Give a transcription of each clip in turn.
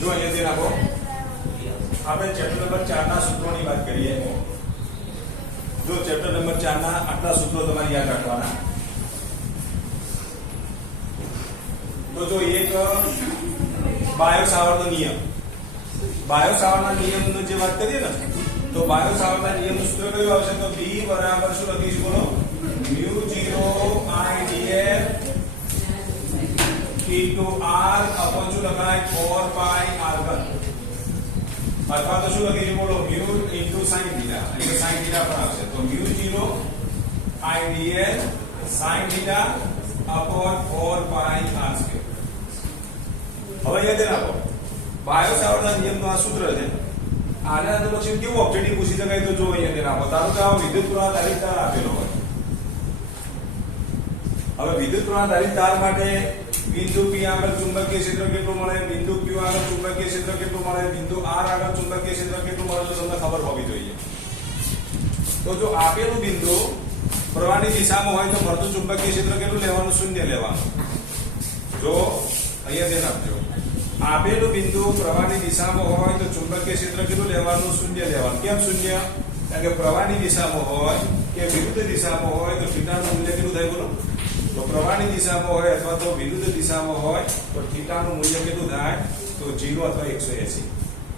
જો અહીંયા ધ્યાન આપો, આપણે ચેપ્ટર નંબર 4 ના સૂત્રોની વાત કરીએ. જો ચેપ્ટર નંબર 4 ના આટલા સૂત્રો તમારે યાદ રાખવાના. તો જો એક બાયો-સાવર્ટનો નિયમ, બાયો-સાવર્ટના નિયમનો જે વાત કરીએ ને, તો બાયો-સાવર્ટના નિયમનું સૂત્ર કયું આવશે? તો B બરાબર શું લખીશું બોલો? μ0 IDL into R upon શું લખાય? 4 pi r3. અથવા તો શું લખીશું બોલો? μ into sin theta, એટલે sin theta પણ આવશે. તો μ0 IDL sin theta upon 4 pi r2. હવે યાદ રાખો, બાયો-સાવર્ટના નિયમનો આ સૂત્ર છે. આના અંદર પછી કેવું ઓબ્જેક્ટિવ પૂછી શકાય? તો જો અહીંયા આપો, ધારો કે આ વિદ્યુત પ્રવાહ ધારિત તાર આપેલો હોય. હવે વિદ્યુત પ્રવાહ ધારિત તાર માટે બિંદુ P આગળ ચુંબકીય ક્ષેત્ર કેટલું મળે, બિંદુ Q આગળ ચુંબકીય ક્ષેત્ર કેટલું મળે, બિંદુ R આગળ ચુંબકીય ક્ષેત્ર કેટલું મળે, તો તમને ખબર હોવી જોઈએ. તો જો આપેલું બિંદુ પ્રવાહની દિશામાં હોય તો મળતું ચુંબકીય ક્ષેત્ર કેટલું લેવાનું? શૂન્ય લેવાનું. જો અહીંયા ધ્યાન આપજો, આપેલું બિંદુ પ્રવાહની દિશામાં હોય તો ચુંબકીય ક્ષેત્ર કેટલું લેવાનું? શૂન્ય લેવાનું. કેમ શૂન્ય? કારણ કે પ્રવાહની દિશામાં હોય કે વિરુદ્ધ દિશામાં હોય તો થીટાનું મૂલ્ય કેટલું થાય બોલો? તો પ્રવાહની દિશામાં હોય અથવા તો વિરુદ્ધ દિશામાં હોય તો થીટાનું મૂલ્ય કેટલું થાય? તો 0 અથવા 180.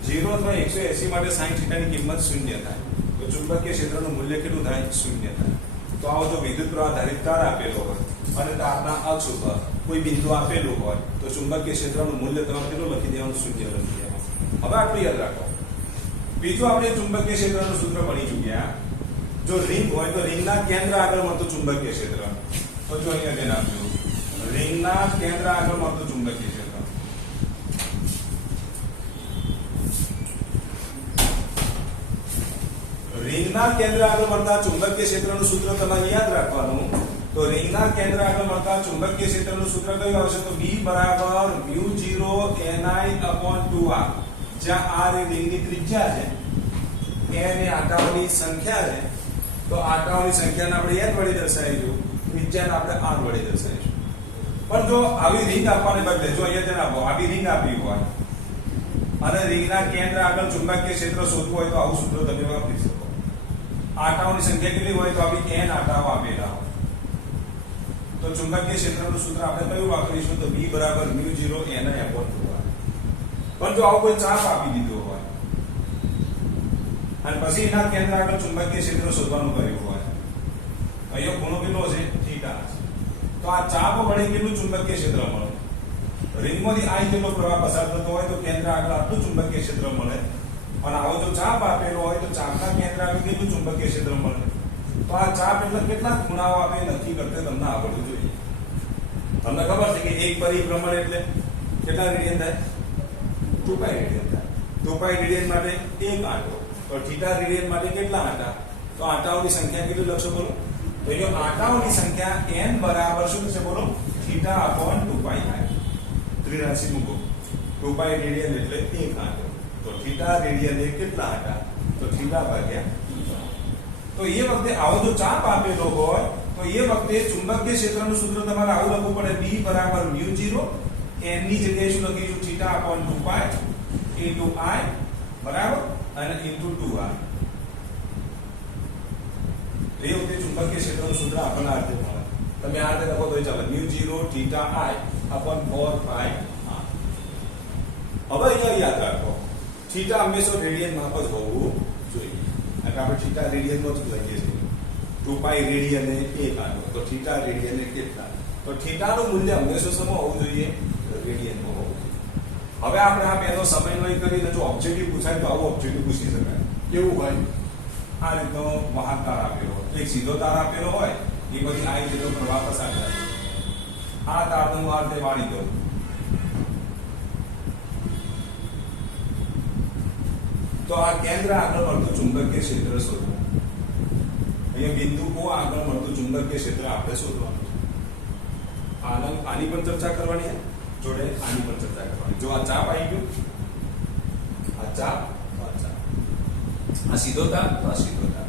0 અથવા 180 માટે sin થીટાની કિંમત શૂન્ય થાય. તો ચુંબકીય ક્ષેત્રનું મૂલ્ય કેટલું થાય? શૂન્ય થાય. તો આવો જો વિદ્યુત પ્રવાહ ધારિત તાર આપેલો હોય અને તારના અક્ષ ઉપર કોઈ બિંદુ આપેલું હોય તો ચુંબકીય ક્ષેત્રનું મૂલ્ય તમારે કેટલું લખી દેવાનું? શૂન્ય લખી દેવાનું. હવે આટલું યાદ રાખો. બીજું આપણે ચુંબકીય ક્ષેત્રનું સૂત્ર ભણી ચૂક્યા. જો રિંગ હોય તો રિંગના કેન્દ્ર આગળ મળતું ચુંબકીય ક્ષેત્ર. તો જો અહીંયા ધ્યાન આપજો, રિંગના કેન્દ્ર આગળ મળતું ચુંબકીય ક્ષેત્ર. રિંગના કેન્દ્ર આગળ મળતા ચુંબકીય ક્ષેત્રનું સૂત્ર તમારે યાદ રાખવાનું. તો રિંગના કેન્દ્ર આગળ મળતા ચુંબકીય ક્ષેત્રનું સૂત્ર કયું આવશે? તો B બરાબર μ0 Ni/2r. જ્યાં r એ રિંગની ત્રિજ્યા છે, n એ આંટાઓની સંખ્યા છે, તો આંટાઓની સંખ્યાને આપણે n વડે દર્શાવીશું, ત્રિજ્યાને આપણે r વડે દર્શાવીશું. પણ જો આવી રિંગ આપવાને બદલે જો અહીંયા ધ્યાન આપો, આવી રિંગ આપી હોય અને રિંગના કેન્દ્ર આગળ ચુંબકીય ક્ષેત્ર શોધવું હોય તો આવું સૂત્ર તમે વાપરી શકો. આંટાઓની સંખ્યા કેટલી હોય? તો આપણી n આંટાઓ આપેલા હોય તો ચુંબકીય ક્ષેત્રનું સૂત્ર આપણે કયું વાપરીશું? તો B બરાબર μ0 Ni/2r. પણ જો આવું કોઈ ચાપ આપી દીધો હોય અને પછી એના કેન્દ્ર આગળ ચુંબકીય ક્ષેત્ર શોધવાનું કર્યું હોય, અહીંયા ખૂણો કેટલો છે? થીટા. તો આ ચાપ વડે કેટલું ચુંબકીય ક્ષેત્ર મળે? રિંગમાંથી I જેટલો પ્રવાહ પસાર થતો હોય તો કેન્દ્ર આગળ આટલું ચુંબકીય ક્ષેત્ર મળે. અને આવો જો ચાપ આપેલો હોય તો ચાપના કેન્દ્ર આગળ કેટલું ચુંબકીય ક્ષેત્ર મળે? તો આ ચાપ એટલે કેટલા ખૂણાઓ આપે નક્કી કરતા તમને આવડવું જોઈએ. તમને ખબર છે કે એક પરિભ્રમણ એટલે કેટલા રેડિયન થાય? 2 પાઈ રેડિયન થાય. 2 પાઈ રેડિયન માટે એક આંટો. તો થીટા રેડિયન માટે કેટલા આંટા? તો આંટાઓની સંખ્યા કેટલી લખશો બોલો? તો એ આંટાઓની સંખ્યા n બરાબર શું થશે બોલો? થીટા અપોન 2 પાઈ થાય. ત્રિરાશી મૂકો. 2 પાઈ રેડિયન એટલે એક આંટો. તો થીટા રેડિયન એ કેટલા આંટા? તો થીટા ભાગ્યા 2. તો એ વખતે આવો જો ચાપ આપેલો હોય તો એ વખતે ચુંબકીય ક્ષેત્રનું સૂત્ર તમારે આવું લખવું પડે. B બરાબર μ0 n ની જગ્યાએ શું લખીશું? Theta upon 2 pi into I બરાબર અને into 2r. તો એ વખતે ચુંબકીય ક્ષેત્રનું સૂત્ર આપણને આ રીતે મળે. તમે આ રીતે લખો તો ચાલે, μ0 theta I upon 4 pi r. હવે અહીંયા યાદ રાખો, થીટા હંમેશા રેડિયન માપ જ હોવું જોઈએ. એટલે આપણે થીટા રેડિયનમાં જ લખીએ છીએ. 2 પાઈ રેડિયન એ એક આંટો. તો થીટા રેડિયન એ કેટલા? તો થીટાનું મૂલ્ય હંમેશા શેમાં હોવું જોઈએ? રેડિયનમાં હોવું જોઈએ. હવે આપણે આ બેનો સમન્વય કરીને જો ઓબ્જેક્ટિવ પૂછાય તો આવું ઓબ્જેક્ટિવ પૂછી શકાય. કેવું હોય? આ રીતનો વાહક તાર આપેલો હોય, એક સીધો તાર આપેલો હોય, એ પછી I જેટલો પ્રવાહ પસાર થાય. આ તારનું માર તે વાળી દો. તો આ કેન્દ્ર આગળ મળતું ચુંબકીય ક્ષેત્ર શોધવું. અહીંયા બિંદુ O આગળ મળતું ચુંબકીય ક્ષેત્ર આપણે શોધવાનું છે. આની પણ ચર્ચા કરવાની છે, જોડે આની પણ ચર્ચા કરવાની. જો આ ચાપ આવી ગયો, આ ચાપ, આ સીધો તાર, આ સીધો તાર.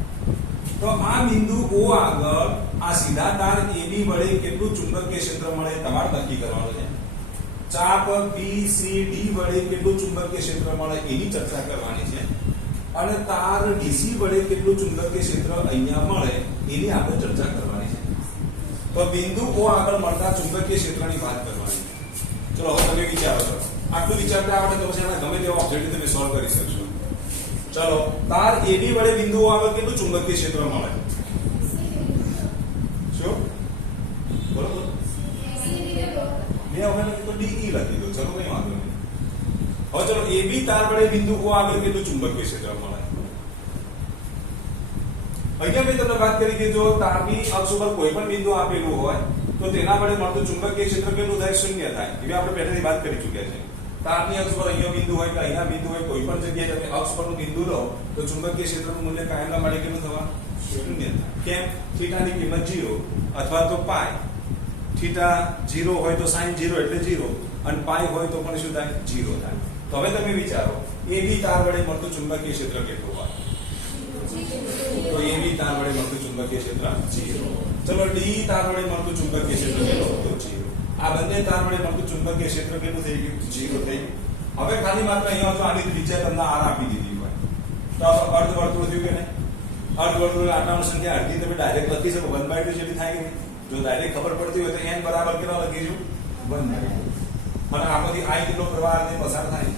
તો આ બિંદુ O આગળ આ સીધા તાર AB વડે કેટલું ચુંબકીય ક્ષેત્ર મળે તમારે નક્કી કરવાનું છે. ચાપ BCD વડે કેટલું ચુંબકીય ક્ષેત્ર મળે એની ચર્ચા કરવાની છે અને તાર DC વડે કેટલું ચુંબકીય ક્ષેત્ર અહીંયા મળે એની આપણે ચર્ચા કરવાની છે તો બિંદુ O આગળ મળતા ચુંબકીય ક્ષેત્રની વાત કરવાની છે ચલો હવે તમે વિચારો કરો આટલું વિચારતા આવડે તો પછી આના ગમે તેવા ઓબ્જેક્ટ તમે સોલ્વ કરી શકશો ચલો તાર AB વડે બિંદુ O આગળ કેટલું ચુંબકીય ક્ષેત્ર મળે શું બરોબર મેં હવે તો DE લખી દો ચલો કઈ વાંધો નહીં હવે ચલો AB તાર વડે બિંદુ O આગળ કેટલું ચુંબકીય ક્ષેત્ર મળે અહીંયા મેં તમને વાત કરી કે જો તારની અક્ષ ઉપર કોઈ પણ બિંદુ આપેલું હોય તો તેના વડે મળતું ચુંબકીય ક્ષેત્ર કેટલું થાય શૂન્ય થાય એવી આપણે પહેલેથી વાત કરી ચૂક્યા છે તારની અક્ષ પર અહીંયા બિંદુ હોય કે અહીંયા બિંદુ હોય કોઈ પણ જગ્યાએ તમે અક્ષ પરનું બિંદુ લો તો ચુંબકીય ક્ષેત્રનું મૂલ્ય કાયમના માટે કેટલું થવા શૂન્ય થાય કેમ થીટાની કિંમત 0 અથવા તો પાઈ થીટા 0 હોય તો sin 0 એટલે 0 અને પાઈ હોય તો પણ શું થાય 0 થાય તો હવે તમે વિચારો AB તાર વડે મળતું ચુંબકીય ક્ષેત્ર કેટલું હોય તો AB તાર વડે મળતું ચુંબકીય ક્ષેત્ર 0 ચલો DE તાર વડે મળતું ચુંબકીય ક્ષેત્ર કેટલું તો 0 આ બંને તાર વડે મળતું ચુંબકીય ક્ષેત્ર કેટલું થઈ ગયું 0 થઈ ગયું હવે ખાલી માત્ર અહીંયા જો આની ત્રિજ્યા તમને R આપી દીધી હોય તો આ અર્ધવર્તુળ થયું કે નહીં અર્ધવર્તુળ આટલાની સંખ્યા અડધી તમે ડાયરેક્ટ લખી શકો 1/2 જેટલી થાય કે નહીં જો ડાયરેક્ટ ખબર પડતી હોય તો n બરાબર કેટલા લખીશું 1/2 અને આમાંથી I જેટલો પ્રવાહ ને પસાર થાય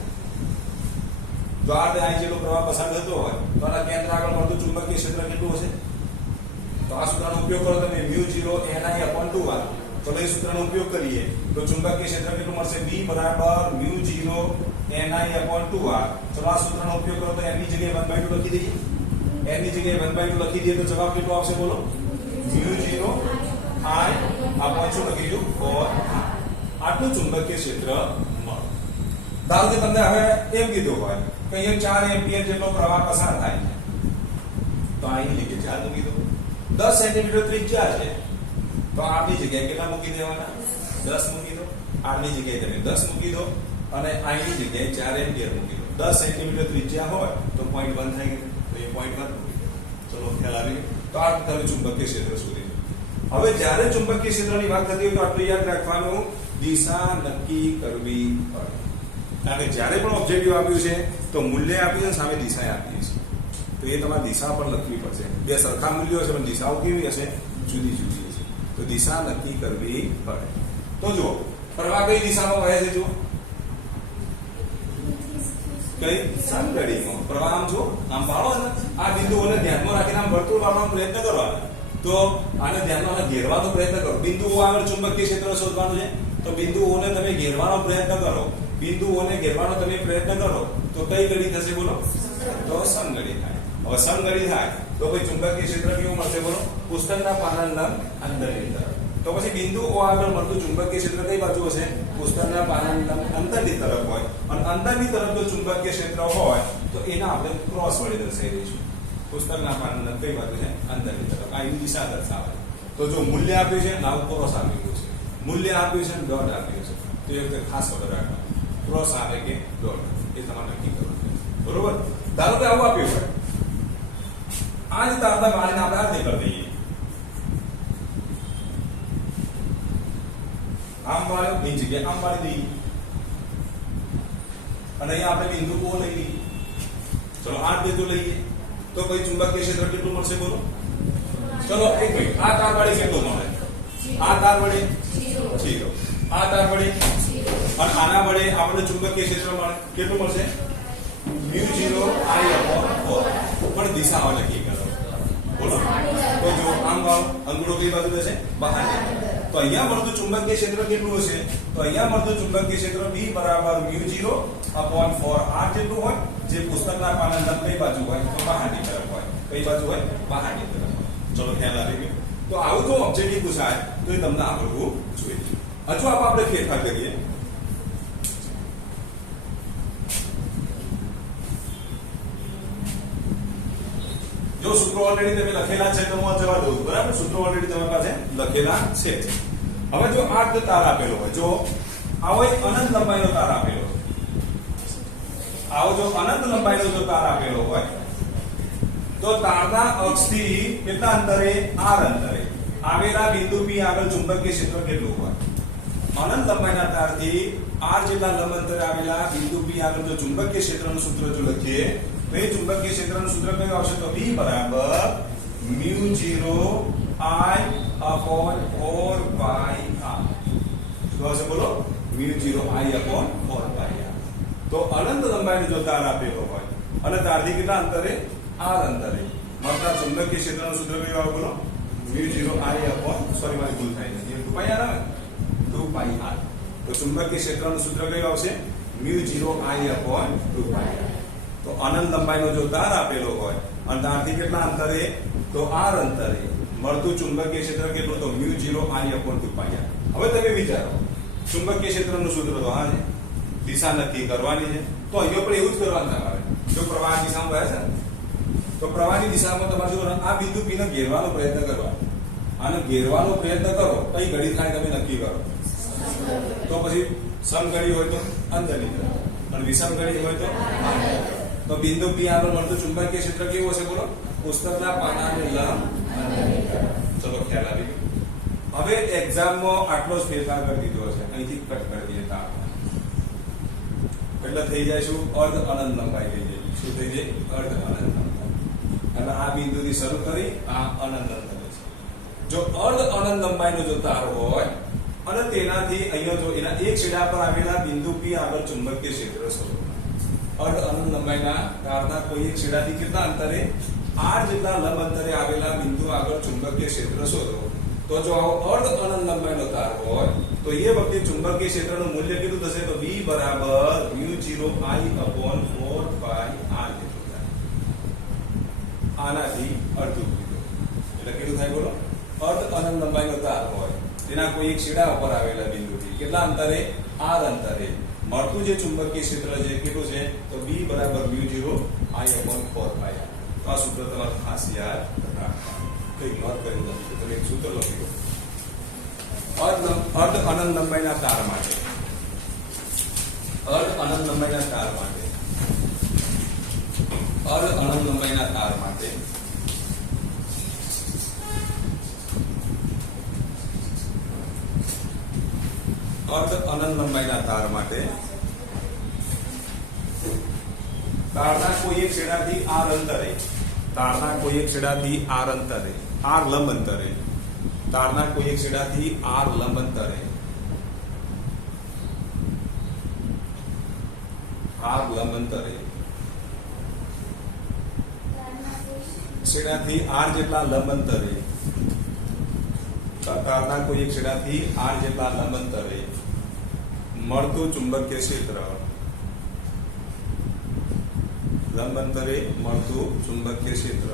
જો આ I જેટલો પ્રવાહ પસાર થતો હોય તો આના કેન્દ્ર આગળ મળતું ચુંબકીય ક્ષેત્ર કેટલું હશે તો આ સૂત્રનો ઉપયોગ કરો તમે μ0 ni/2r ચલો એ સૂત્રનો ઉપયોગ કરીએ તો ચુંબકીય ક્ષેત્ર કેટલું મળશે B બરાબર μ0 ni/2r ચલો આ સૂત્રનો ઉપયોગ કરો તો n ની જગ્યાએ 1/2 લખી દઈએ n ની જગ્યાએ 1/2 લખી દઈએ તો જવાબ કેટલો આવશે બોલો μ0 I શું લખીશું 4 આટલું ચુંબકીય ક્ષેત્ર મળે ધારો કે તમને હવે એમ કીધું હોય કે અહીંયા 4 એમ્પિયર જેટલો પ્રવાહ પસાર થાય છે તો આની જગ્યાએ 4 મૂકી દો 10 સેન્ટીમીટર ત્રિજ્યા છે તો આપની જગ્યાએ કેટલા મૂકી દેવાના 10 મૂકી દો આની જગ્યાએ તમે 10 મૂકી દો અને આની જગ્યાએ 4 એમ્પિયર મૂકી દો 10 સેન્ટીમીટર ત્રિજ્યા હોય તો 0.1 થાય તો એ 0.1 મૂકી દો ચલો ખ્યાલ આવી તો આ તમે ચુંબકીય ક્ષેત્ર શોધી હવે જ્યારે ચુંબકીય ક્ષેત્રની વાત થતી હોય તો આટલું યાદ રાખવાનું દિશા નક્કી કરવી પડે કારણ કે જ્યારે પણ ઓબ્જેક્ટિવ આપ્યું છે તો મૂલ્ય આપ્યું છે સામે દિશા આપી છે તો એ તમારે દિશા પણ લખવી પડશે બે સરખા મૂલ્યો હશે પણ દિશાઓ કેવી હશે જુદી જુદી હશે તો દિશા નક્કી કરવી પડે તો જો પ્રવાહ કઈ દિશામાં વહે છે જો કઈ સંગડીમાં પ્રવાહ આમ જો આમ વાળો ને આ બિંદુઓને ધ્યાનમાં રાખીને આમ વર્તુળ વાળવાનો પ્રયત્ન કરવાનો તો આને ધ્યાનમાં ઘેરવાનો પ્રયત્ન કરો બિંદુઓ આગળ ચુંબકીય ક્ષેત્ર શોધવાનું છે તો બિંદુઓને તમે ઘેરવાનો પ્રયત્ન કરો બિંદુઓને ઘેરવાનો તમે પ્રયત્ન કરો તો કઈ ઘડી થશે બોલો તો સમઘડી થાય હવે સમઘડી થાય તો ભાઈ ચુંબકીય ક્ષેત્ર કેવું મળશે બોલો પુસ્તકના પાનાના અંદરની તરફ તો પછી બિંદુઓ આગળ મળતું ચુંબકીય ક્ષેત્ર કઈ બાજુ હશે પુસ્તકના પાનાના અંદરની તરફ હોય અને અંદરની તરફ જો ચુંબકીય ક્ષેત્ર હોય તો એના આપણે ક્રોસ વડે દર્શાવી દઈશું પુસ્તકના પાનાના કઈ બાજુ છે અંદરની તરફ આ એની દિશા દર્શાવે તો જો મૂલ્ય આપ્યું છે નાવ ક્રોસ આપ્યું છે મૂલ્ય આપ્યું છે ડોટ આપ્યું છે તો એ વખતે ખાસ ખબર રાખવાનું ક્રોસ આવે કે ડોટ એ તમારે નક્કી કરવાનું બરોબર ધારો કે આવું આપ્યું હોય આ રીતે આપણે મારીને આપણે આ કરી દઈએ આમ વાળ્યો ની જગ્યાએ આમ વાળી દઈએ અને અહીંયા આપણે બિંદુ ઓ લઈ લઈએ ચલો 8 બિંદુ લઈએ તો ભાઈ ચુંબકીય ક્ષેત્ર કેટલું મળશે બોલો ચલો એક મિનિટ આ તાર વડે કેટલું મળે આ તાર વડે 0 આ તાર વડે અને આના વડે આપણે ચુંબકીય ક્ષેત્ર મળે કેટલું મળશે μ0 I/4 પણ દિશાઓ નક્કી કરો બોલો તો જો આમ અંગૂઠો કઈ બાજુ જશે બહાર તો અહીંયા મળતું ચુંબકીય ક્ષેત્ર કેટલું હશે તો અહીંયા મળતું ચુંબકીય ક્ષેત્ર B બરાબર μ0/4r જેટલું હોય જે પુસ્તકના પાનાના કઈ બાજુ હોય તો બહારની તરફ હોય કઈ બાજુ હોય બહારની તરફ હોય ચલો ખ્યાલ આવી ગયો તો આવું જો ઓબ્જેક્ટિવ પૂછાય તો એ તમને આવડવું જોઈએ હજુ આપણે ફેરફાર કરીએ જો સૂત્રો ઓલરેડી તમે લખેલા છે તો હું જવા દઉં બરાબર સૂત્રો ઓલરેડી તમારી પાસે લખેલા છે હવે જો આ તાર આપેલો હોય જો આવો એક અનંત લંબાઈનો તાર આપેલો આવો જો અનંત લંબાઈનો જો તાર આપેલો હોય તો તારના અક્ષથી કેટલા અંતરે r અંતરે આવેલા બિંદુ P આગળ ચુંબકીય ક્ષેત્ર કેટલું હોય અનંત લંબાઈના તારથી r જેટલા લંબ અંતરે આવેલા બિંદુ P આગળ જો ચુંબકીય ક્ષેત્રનું સૂત્ર જો લખીએ તો એ ચુંબકીય ક્ષેત્રનું સૂત્ર કયું આવશે તો B બરાબર μ0 I upon 4 pi r. શું આવશે બોલો μ0 I upon 4 pi r. તો અનંત લંબાઈનો જો તાર આપેલો હોય અને તારથી કેટલા અંતરે r અંતરે મળતા ચુંબકીય ક્ષેત્રનું સૂત્ર કયું આવે બોલો μ0 I upon સોરી મારી ભૂલ થાય છે 2 pi r આવે 2 pi r. તો ચુંબકીય ક્ષેત્રનું સૂત્ર કયું આવશે μ0 I upon 2 pi r. તો અનંત લંબાઈનો જો તાર આપેલો હોય અને તારથી કેટલા અંતરે તો r અંતરે મળતું ચુંબકીય ક્ષેત્ર કેટલું તો μ0 I upon 2 pi r. હવે તમે વિચારો ચુંબકીય ક્ષેત્રનું સૂત્ર તો હા છે દિશા નક્કી કરવાની છે તો અહીંયા પણ એવું જ કરવાનું તમારે જો પ્રવાહ દિશામાં વહે છે તો પ્રવાહની દિશામાં તમારે જો આ બિંદુ P ને ઘેરવાનો પ્રયત્ન કરવાનો અને ઘેરવાનો પ્રયત્ન કરો કઈ ઘડી થાય તમે નક્કી કરો તો પછી સમઘડી હોય તો અંદરની તરફ અને વિષમ ઘડી હોય તો બિંદુ P આગળ મળતું ચુંબકીય ક્ષેત્ર કેવું હશે બોલો પુસ્તકના પાનાની લંબ ચલો ખ્યાલ આવી ગયો હવે એક્ઝામમાં આટલો જ ફેરફાર કરી દીધો હશે અહીંથી કટ કરી દઈએ તાર એટલે થઈ જાય શું અર્ધ અનંત લંબાઈ થઈ જાય શું થઈ જાય અર્ધ અનંત લંબાઈ એટલે આ બિંદુથી શરૂ કરી આ અનંત અંતરે છે જો અર્ધ અનંત લંબાઈનો જો તાર હોય અને તેનાથી અહીંયા જો એના એક છેડા પર આવેલા બિંદુ P આગળ ચુંબકીય ક્ષેત્ર શોધો અર્ધ અનંત લંબાઈના તારના કોઈ એક છેડાથી કેટલા અંતરે r જેટલા લંબ અંતરે આવેલા બિંદુ આગળ ચુંબકીય ક્ષેત્ર શોધો તો જો આવો અર્ધ અનંત લંબાઈનો તાર હોય તો એ વખતે ચુંબકીય ક્ષેત્રનું મૂલ્ય કેટલું થશે તો B બરાબર μ0 I upon 4 pi r જેટલું થાય આનાથી અડધું એટલે કેટલું થાય બોલો અર્ધ અનંત લંબાઈનો તાર હોય તેના કોઈ એક છેડા ઉપર આવેલા બિંદુથી કેટલા અંતરે r અંતરે મળતું જે ચુંબકીય ક્ષેત્ર છે કેટલું છે તો B બરાબર μ0 I upon 4 pi r. તો આ સૂત્ર તમારે ખાસ યાદ રાખવાનું કઈ નોટ કરી નથી તમે એક સૂત્ર લખી દો અર્ધ અનંત લંબાઈના તાર માટે અર્ધ અનંત લંબાઈના તાર માટે અર્ધ અનંત લંબાઈના તાર માટે અર્ધ અનંત લંબાઈના તાર માટે તારના કોઈ એક છેડાથી r અંતરે તારના કોઈ એક છેડાથી r અંતરે r લંબ અંતરે તારના કોઈ એક છેડાથી r લંબ અંતરે r લંબ અંતરે છેડાથી r જેટલા લંબ અંતરે તારના કોઈ એક છેડાથી r જેટલા લંબ અંતરે મળતું ચુંબકીય ક્ષેત્ર લંબ અંતરે મળતું ચુંબકીય ક્ષેત્ર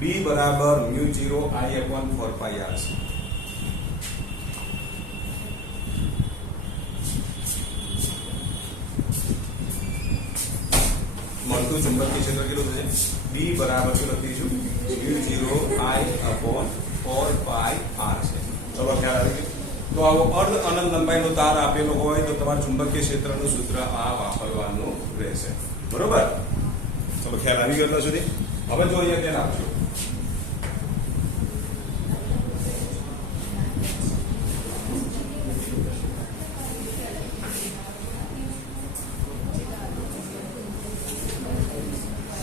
B બરાબર μ0 I upon 4 pi r છે મળતું ચુંબકીય ક્ષેત્ર કેટલું છે B બરાબર શું લખીશું μ0 I upon 4 pi r છે ચલો ખ્યાલ આવી ગયો તો આવો અર્ધ અનંત લંબાઈનો તાર આપેલો હોય તો તમારે ચુંબકીય ક્ષેત્રનું સૂત્ર આ વાપરવાનું રહેશે બરોબર ચલો ખ્યાલ આવી ગયો સુધી હવે જો અહીંયા ધ્યાન આપજો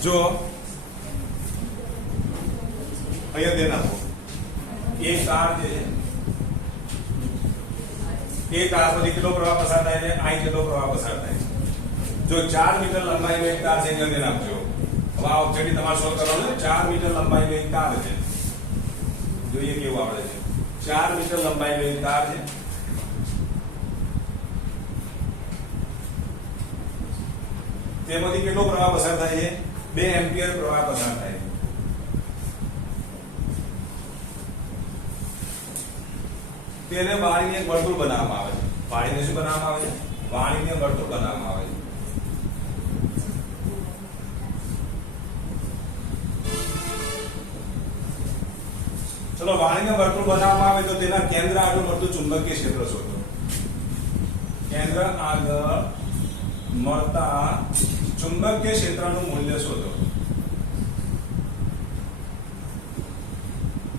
જો અહીંયા ધ્યાન આપો એક તાર છે એ તાર પછી કેટલો પ્રવાહ પસાર થાય છે I જેટલો પ્રવાહ પસાર થાય છે જો 4 મીટર લંબાઈનો એક તાર છે અહીંયા ધ્યાન આપજો હવે આ ઓબ્જેક્ટ તમારે સોલ્વ કરવાનું છે 4 મીટર લંબાઈનો એક તાર છે જોઈએ કેવું આવડે છે 4 મીટર લંબાઈનો એક તાર છે તેમાંથી કેટલો પ્રવાહ પસાર થાય છે 2 એમ્પિયર પ્રવાહ પસાર થાય છે તેને વાળીને એક વર્તુળ બનાવવામાં આવે છે વાળીને શું બનાવવામાં આવે છે વાળીને વર્તુળ બનાવવામાં આવે છે ચલો વાળીને વર્તુળ બનાવવામાં આવે તો તેના કેન્દ્ર આગળ મળતું ચુંબકીય ક્ષેત્ર શોધો કેન્દ્ર આગળ મળતા ચુંબકીય ક્ષેત્રનું મૂલ્ય શોધો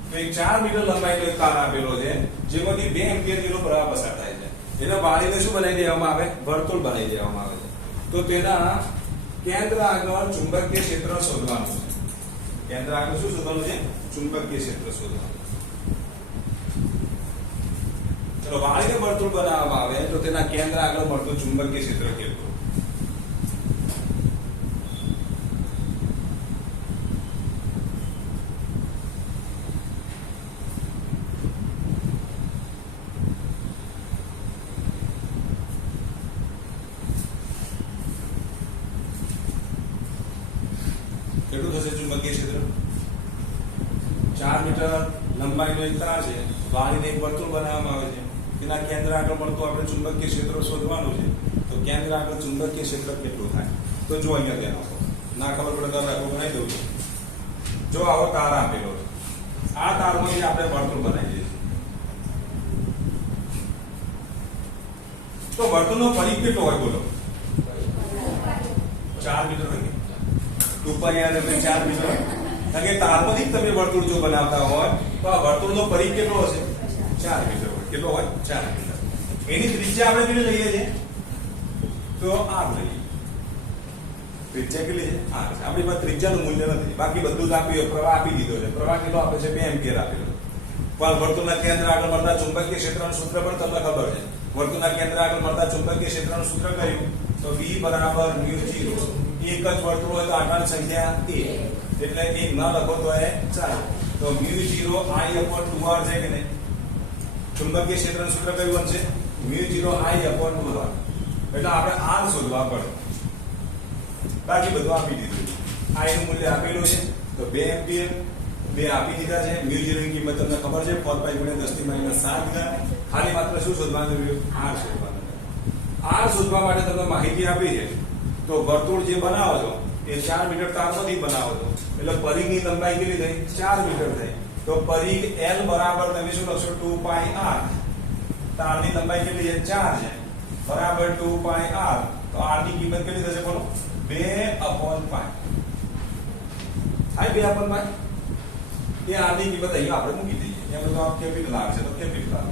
તો એક 4 મીટર લંબાઈનો એક તાર આપેલો છે જેમાંથી 2 એમ્પિયર જેટલો પ્રવાહ પસાર થાય છે. એના વાળીને શું બનાવી દેવામાં આવે? વર્તુળ બનાવી દેવામાં આવે છે. તો તેના કેન્દ્ર આગળ ચુંબકીય ક્ષેત્ર શોધવાનું છે. કેન્દ્ર આગળ શું શોધવાનું છે? ચુંબકીય ક્ષેત્ર શોધવાનું. ચલો, વાળીને વર્તુળ બનાવવામાં આવે તો તેના કેન્દ્ર આગળ મળતું ચુંબકીય ક્ષેત્ર કેટલું? કેટલું થશે ચુંબકીય ક્ષેત્ર? 4 મીટર લંબાઈનો એક તાર છે, વાળીને એક વર્તુળ બનાવવામાં આવે છે. તેના કેન્દ્ર આગળ મળતું આપણે ચુંબકીય ક્ષેત્ર શોધવાનું છે. તો કેન્દ્ર આગળ ચુંબકીય ક્ષેત્ર કેટલું થાય? તો જો અહીંયા ધ્યાન આપો, ના ખબર પડે તો આપણે બનાવી દઉં છું. જો આવો તાર આપેલો છે, આ તારમાંથી આપણે વર્તુળ બનાવી દઈએ. તો વર્તુળનો પરિઘ કેટલો હોય બોલો? 4 મીટર હોય. 2 પાઈ r એટલે 4 મીટર. કારણ કે તારમાંથી તમે વર્તુળ જો બનાવતા હોય તો આ વર્તુળનો પરિઘ કેટલો હશે? 4 મીટર હોય. કેટલો હોય? 4 મીટર. એની ત્રિજ્યા આપણે કેટલી લઈએ છીએ? તો r લઈએ. ત્રિજ્યા કેટલી છે? r છે. આપણી પાસે ત્રિજ્યાનું મૂલ્ય નથી, બાકી બધું જ આપ્યું. પ્રવાહ આપી દીધો છે. પ્રવાહ કેટલો આપે છે? 2 એમ્પિયર આપેલો. પણ વર્તુળના કેન્દ્ર આગળ મળતા ચુંબકીય ક્ષેત્રનું સૂત્ર પણ તમને ખબર છે. વર્તુળના કેન્દ્ર આગળ મળતા ચુંબકીય ક્ષેત્રનું સૂત્ર કયું? તો B બરાબર μ0. એક જ વર્તુળ હોય તો આંટાની સંખ્યા 1, એટલે 1 ન લખો તો એ 4. તો μ0 I/2r છે કે નહીં? ચુંબકીય ક્ષેત્રનું સૂત્ર કયું બનશે? μ0 I/2r. એટલે આપણે r શોધવા પડે. બાકી બધું આપી દીધું. I નું મૂલ્ય આપેલું છે તો 2 એમ્પિયર. 2 આપી દીધા છે. μ0 ની કિંમત તમને ખબર છે 4 × 10⁻⁷. ખાલી માત્ર શું શોધવાનું રહ્યું? r શોધવાનું. r શોધવા માટે તમને માહિતી આપી છે. તો વર્તુળ જે બનાવો છો એ 4 મીટર તારમાંથી બનાવો છો, એટલે પરિઘની લંબાઈ કેટલી થઈ? 4 મીટર થઈ. તો પરિઘ L બરાબર તમે શું લખશો? 2 પાઈ r. તારની લંબાઈ કેટલી છે? 4 છે. બરાબર 2 પાઈ r. તો r ની કિંમત કેટલી થશે બોલો? 2/π. થાય 2/π. એ r ની કિંમત અહીંયા આપણે મૂકી દઈએ. એમાં તો આ કેપિટલ r છે તો કેપિટલ r.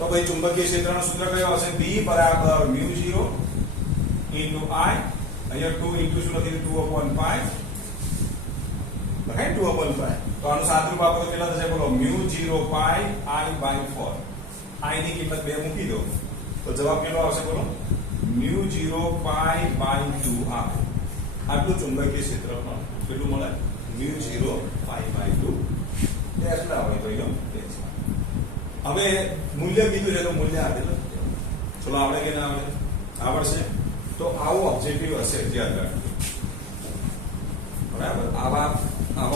તો ભાઈ ચુંબકીય ક્ષેત્રનો સૂત્ર કયો હશે? B બરાબર μ0 into I. અહીંયા 2 into શું લખીએ? 2/π. લખાય 2/π. તો આનું સાદુરૂપ આપો તો કેટલા થશે બોલો? μ0 π I/4. I ની કિંમત 2 મૂકી દો તો જવાબ કેટલો આવશે બોલો? μ0 π/2 આવે. આટલું ચુંબકીય ક્ષેત્ર પણ કેટલું મળે? μ0 π/2. એટલા હોય તો એનો હવે મૂલ્ય કીધું છે તો મૂલ્ય આપેલું. ચલો આપણે કે ના આવડશે? તો આવો ઓબ્જેક્ટિવ હશે યાદ રાખજો. બરાબર, આવા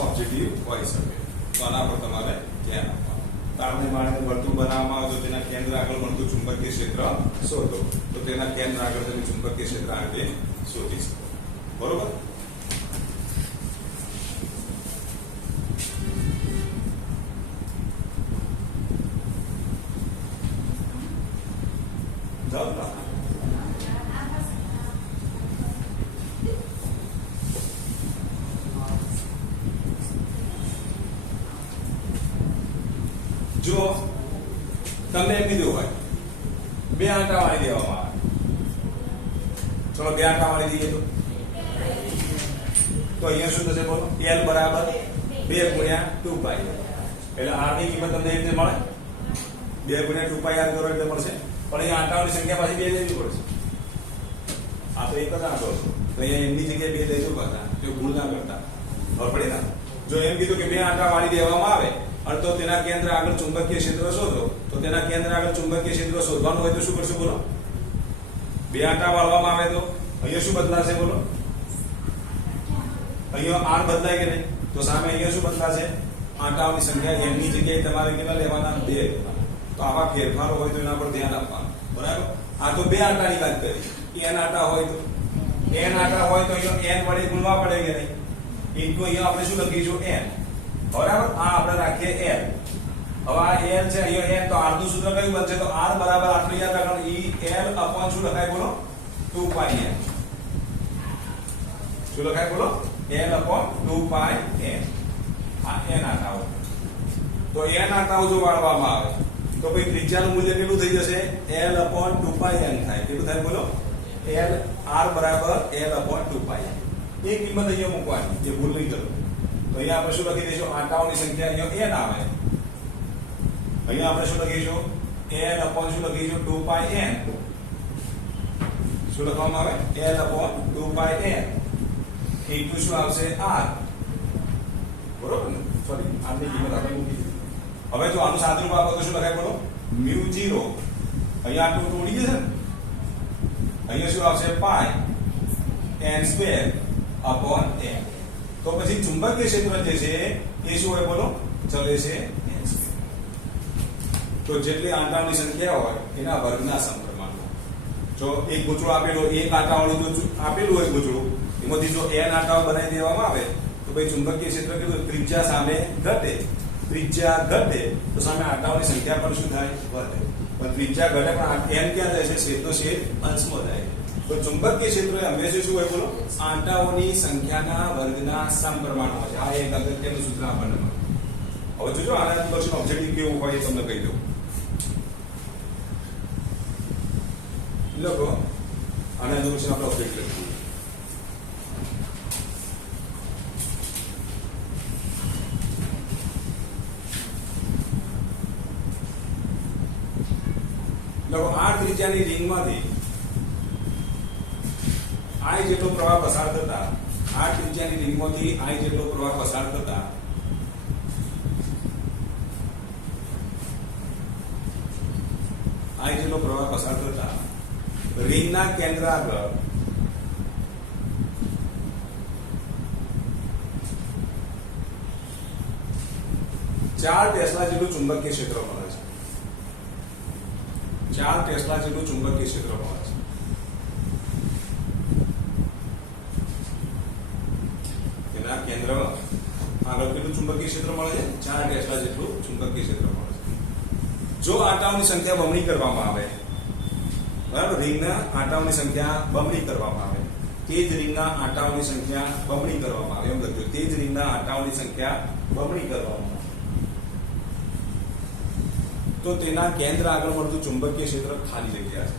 ઓબ્જેક્ટિવ હોઈ શકે. તો આના પર તમારે ધ્યાન આપવાનું. તારને માળીને વર્તુળ બનાવવામાં આવે તો તેના કેન્દ્ર આગળ મળતું ચુંબકીય ક્ષેત્ર શોધો. તો તેના કેન્દ્ર આગળ તમે ચુંબકીય ક્ષેત્ર આ રીતે શોધી શકો. બરોબર? જો તમને એમ કીધું હોય 2 આંટા વાળી દેવામાં આવે. ચલો 2 આંટા વાળી દઈએ તો અહીંયા શું થશે બોલો? L બરાબર 2 × 2 પાઈ. એટલે r ની કિંમત તમને એ રીતે મળે. 2 × 2 પાઈ r કરો એટલે મળશે. પણ અહીંયા આંટાઓની સંખ્યા પાછી 2 લેવી પડશે. આ તો એક જ આંટો છે તો અહીંયા એમની જગ્યાએ 2 લેજો પાછા. તો ભૂલ ના કરતા. ખબર પડે ના? જો એમ કીધું કે 2 આંટા વાળી દેવામાં આવે તો તેના કેન્દ્ર આગળ ચુંબકીય ક્ષેત્ર શોધો. તો તેના કેન્દ્ર આગળ ચુંબકીય ક્ષેત્ર શોધવાનું હોય તો શું કરશું બોલો? 2 આંટા વાળવામાં આવે તો અહીંયા શું બદલાશે બોલો? અહીંયા r બદલાય કે નહીં? તો સામે અહીંયા શું બદલાશે? આંટાઓની સંખ્યા n ની જગ્યાએ તમારે કેટલા લેવાના? 2 લેવાના. તો આવા ફેરફારો હોય તો એના પર ધ્યાન આપવાનું. બરાબર? આ તો 2 આંટાની વાત કરી. n આંટા હોય તો અહીંયા n વડે ગુણવા પડે કે નહીં? ઇન્ટુ અહીંયા આપણે શું લખીશું? n. બરાબર? આ આપણે રાખીએ l. હવે આ l છે, અહીંયા n, તો r નું સૂત્ર કયું બનશે? તો r બરાબર આટલું યાદ રાખવાનું. E l શું લખાય બોલો? 2 પાઈ n. શું લખાય બોલો? l 2 પાઈ n. આ n આંટા હોય. તો n આંટાઓ જો વાળવામાં આવે તો ભાઈ ત્રિજ્યાનું મૂલ્ય કેટલું થઈ જશે l/2πn થાય. કેટલું થાય બોલો? l r બરાબર l/2πn. એ કિંમત અહીંયા મૂકવાની, જે ભૂલ નહીં કરો. તો અહીંયા આપણે શું લખી દઈશું? આંટાઓની સંખ્યા અહીંયા n આવે. અહીંયા આપણે શું લખીશું? શું લખીશું? 2πn. શું લખવામાં આવે? l/2πn ઇન્ટુ શું આવશે? r. બરોબર ને? સોરી, r ની કિંમત આપણે મૂકી દીધી. હવે જો આનું સાદુરૂપ આપો તો શું લખાય બોલો? μ0. અહીંયા આટલું તોડી જશે ને, અહીંયા શું આવશે? પાઈ n²/n. તો પછી ચુંબકીય ક્ષેત્ર જે છે એ શું હોય બોલો? ચલે છે n². તો જેટલી આંટાઓની સંખ્યા હોય એના વર્ગના સમપ્રમાણમાં. જો એક ગૂંચળું આપેલું, એક આંટાવાળું જો આપેલું હોય ગૂંચળું, એમાંથી જો n આંટાઓ બનાવી દેવામાં આવે તો ભાઈ ચુંબકીય ક્ષેત્ર કેટલું? ત્રિજ્યા સામે ઘટે. ત્રિજ્યા ઘટે તો સામે આંટાઓની સંખ્યા પણ શું થાય? વધે. પણ ત્રિજ્યા ઘટે પણ n ક્યાં જાય છે? છેદનો છેદ અંશમાં જાય. તો ચુંબકીય ક્ષેત્ર હંમેશા શું હોય બોલો? આંટાઓની સંખ્યાના વર્ગના સમપ્રમાણમાં છે. આ એક અગત્યનું સૂત્ર આપણને મળે. હવે જોજો આના પછી ઓબ્જેક્ટિવ કેવું હોય એ તમને કહી દઉં. લખો આના પછી આપણે ઓબ્જેક્ટિવ લખીએ. લખો r ત્રિજ્યાની રિંગમાંથી I જેટલો પ્રવાહ પસાર થતા, r ત્રિજ્યાની રિંગમાંથી I જેટલો પ્રવાહ પસાર થતા I જેટલો પ્રવાહ પસાર થતા રિંગના કેન્દ્ર આગળ 4 ટેસ્લા જેટલું ચુંબકીય ક્ષેત્ર મળે છે. 4 ટેસ્લા જેટલું ચુંબકીય ક્ષેત્ર મળે છે. તેના કેન્દ્રમાં આગળ કેટલું ચુંબકીય ક્ષેત્ર મળે છે? 4 ટેસ્લા જેટલું ચુંબકીય ક્ષેત્ર મળે છે. જો આંટાઓની સંખ્યા બમણી કરવામાં આવે, બરાબર, રિંગના આંટાઓની સંખ્યા બમણી કરવામાં આવે, તે જ રિંગના આંટાઓની સંખ્યા બમણી કરવામાં આવે, એમ લખજો, તે જ રિંગના આંટાઓની સંખ્યા બમણી કરવામાં આવે, તો તેના કેન્દ્ર આગળ મળતું ચુંબકીય ક્ષેત્ર ખાલી જગ્યા છે.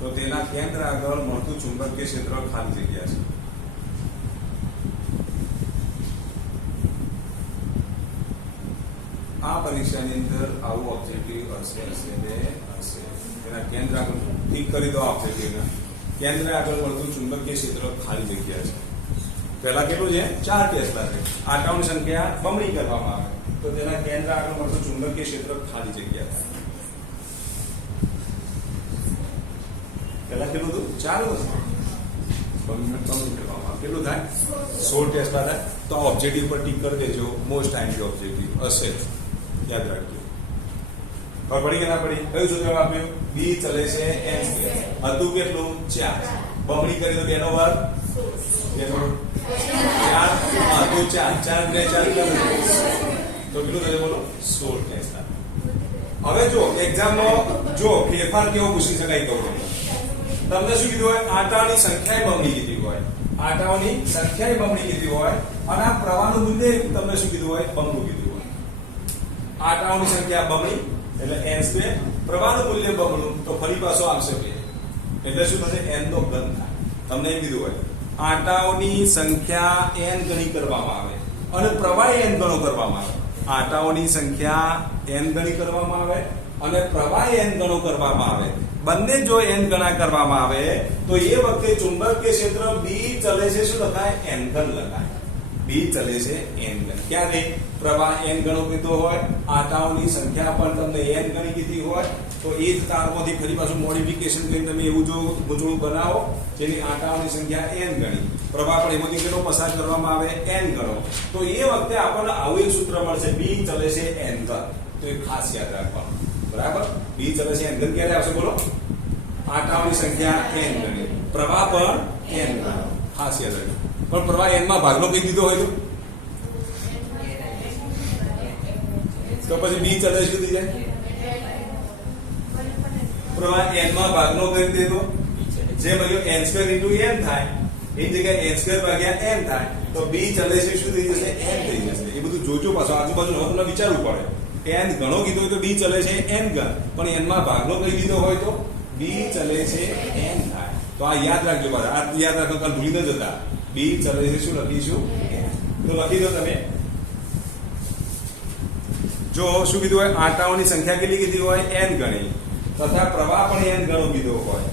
તો તેના કેન્દ્ર આગળ મળતું ચુંબકીય ક્ષેત્ર ખાલી જગ્યા છે. આ પરીક્ષાની અંદર આવું ઓબ્જેક્ટિવ હશે ને હશે. તેના કેન્દ્ર આગળ ઠીક કરી દો. ઓબ્જેક્ટિવના કેન્દ્ર આગળ મળતું ચુંબકીય ક્ષેત્ર ખાલી જગ્યા છે. પહેલા કેટલું છે? 4 ટેસ્લા છે. આંટાઓની સંખ્યા બમણી કરવામાં આવે તો તેના કેન્દ્ર આગળ મળતું ચુંબકીય ક્ષેત્ર ખાલી જગ્યા થાય. પહેલા કેટલું હતું? 4 હતું. બમણી કરવામાં આવે કેટલું થાય? 16 ટેસ્લા થાય. તો ઓબ્જેક્ટિવ પર ટીક કરી દેજો. મોસ્ટ ટાઈમલી ઓબ્જેક્ટિવ હશે, યાદ રાખજો. ખબર પડી કે ના પડી? કયું સૂત્ર આપ્યું? b ચલે છે n². હતું કેટલું? 4. બમણી કરી દો 2 નો વર્ગ 2 નો 4 હતું 4 4 તો કેટલું થશે બોલો? 16 ટેસ્લા. હવે જો એક્ઝામનો જો ફેરફાર કેવો પૂછી શકાય કહું તમને શું કીધું હોય? આંટાઓની સંખ્યા બમણી કીધી હોય, આંટાઓની સંખ્યા બમણી કીધી હોય અને આ પ્રવાહનું મૂલ્ય તમને શું કીધું હોય? બમણું કીધું હોય. આંટાઓની સંખ્યા બમણી એટલે n², પ્રવાહનું મૂલ્ય બમણું તો ફરી પાછો આવશે 2 એટલે શું થશે? n નો ઘન થાય. તમને એમ કીધું હોય આંટાઓની સંખ્યા n ગણી કરવામાં આવે અને પ્રવાહ n ગણો કરવામાં આવે. આંટાઓની સંખ્યા n ગણી કરવામાં આવે અને પ્રવાહ n ગણો કરવામાં આવે. બંને જો n ગણા કરવામાં આવે તો એ વખતે ચુંબકીય ક્ષેત્ર b ચલે છે શું લખાય? n ઘન લખાય. b ચલે છે n ઘન. ક્યારે પ્રવાહ n ગણો કીધો હોય, આંટાઓની સંખ્યા પણ તમને n ગણી કીધી હોય તો એ જ તારમાંથી ફરી પાછું મોડિફિકેશન કરીને તમે એવું જો ગૂંચળું બનાવો જેની આંટાઓની સંખ્યા n ગણી, પ્રવાહ પણ એમાંથી કેટલો પસાર કરવામાં આવે? n ગણો. તો એ વખતે આપણને આવું એક સૂત્ર મળશે, b ચલે છે n ઘન. તો એ ખાસ યાદ રાખવાનું. બરાબર? b ચલે છે n ઘન ક્યારે આવશે બોલો? આંટાઓની સંખ્યા n ગણી, પ્રવાહ પણ n ગણો. ખાસ યાદ રાખજો. પણ પ્રવાહ n માં ભાગનો કઈ દીધો હોય તો પછી b ચલે શું થઈ જાય? પ્રવાહ n માં ભાગનો કરી દેતો જેમ n² * n થાય એની જગ્યાએ n સ્ક્વેર ભાગ્યા n થાય તો b ચલે છે શું થઈ જશે n થઈ જશે. એ બધું જોજો પાછો આજુબાજુ તમને વિચારવું પડે. n ઘણો કીધો હોય તો b ચલે છે n ઘન, પણ n માં ભાગનો કઈ દીધો હોય તો b ચલે છે n થાય. તો આ યાદ રાખજો પાછા, આ યાદ રાખો, કાલ ભૂલી ન જતા. b ચલે છે શું લખીશું n. તો લખી દો તમે. જો શું કીધું હોય, આંટાઓની સંખ્યા કેટલી કીધી હોય n ગણી, તથા પ્રવાહ પણ n ગણો કીધો હોય.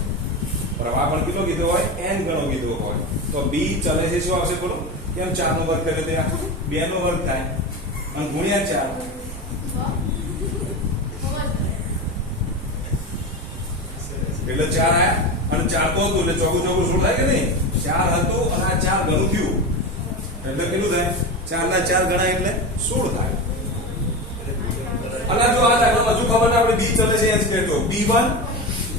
પ્રવાહ પણ કેટલો કીધો હોય n ગણો કીધો હોય તો b ચલે છે શું આવશે બોલો? કેમ 4 નો વર્ગ કર્યો તે 2 નો વર્ગ થાય અને ગુણ્યા 4 એટલે 4 આયા અને 4 તો હતું એટલે ચોગું ચોગું 16 થાય કે નહીં? 4 હતું અને આ 4 ઘણું થયું એટલે કેટલું થાય? 4 ના 4 ગણાય એટલે 16 થાય. અને જો આ દાખલો હજુ ખબર ના આપણે b ચલે છે n સ્ક્વેર તો b1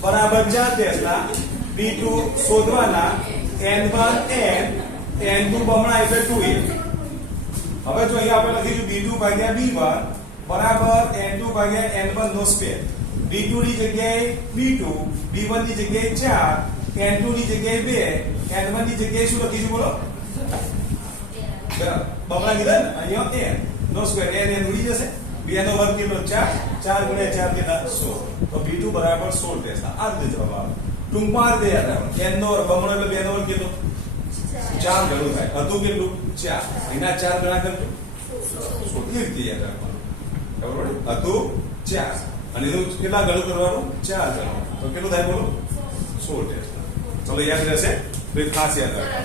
બરાબર 4 ટેસ્લા, b2 શોધવાના, n1 n, n2 બમણા એટલે 2n. હવે જો અહીંયા આપણે લખીશું b2 ભાગ્યા b1 બરાબર n2 ભાગ્યા n1 નો સ્ક્વેર. b2 ની જગ્યાએ b2, b1 ની જગ્યાએ 4, n2 ની જગ્યાએ 2, n1 ની જગ્યાએ શું લખીશું બોલો? બમણા કીધા ને અહીંયા n નો સ્ક્વેર, n ઉડી જશે. 2 નો વર્ગ કેટલો? 4, 4 ગુણ્યા 4 કેટલા? 16. તો b2 બરાબર 16 ટેસ્લા. આ રીતે જવાબ આવે. ટૂંકમાં આ રીતે યાદ રાખો. n નો બમણો એટલે 2 નો વર્ગ કેટલો? 4 ગણું થાય. હતું કેટલું? 4. એના 4 ગણા કેટલું? 16. એ રીતે યાદ રાખવાનું. ખબર પડે? હતું 4 અને એનું કેટલા ગણું કરવાનું? 4 ગણું. તો કેટલું થાય બોલો? 16 ટેસ્લા. ચલો યાદ રહેશે. તો ખાસ યાદ રાખો.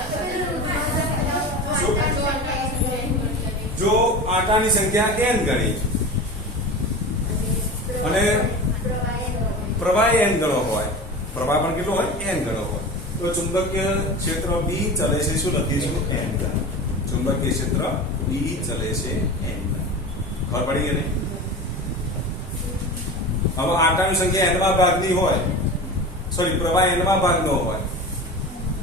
જો આંટાની સંખ્યા n ગણી અને પ્રવાહ n ગણો હોય, પ્રવાહ પણ કેટલો હોય? n ગણો હોય, તો ચુંબકીય ક્ષેત્ર b ચલે છે શું લખીશું? n ઘન. ચુંબકીય ક્ષેત્ર b ચલે છે n ઘન. ખબર પડી કે નહીં? હવે આંટાની સંખ્યા n માં ભાગની હોય, સોરી પ્રવાહ n માં ભાગનો હોય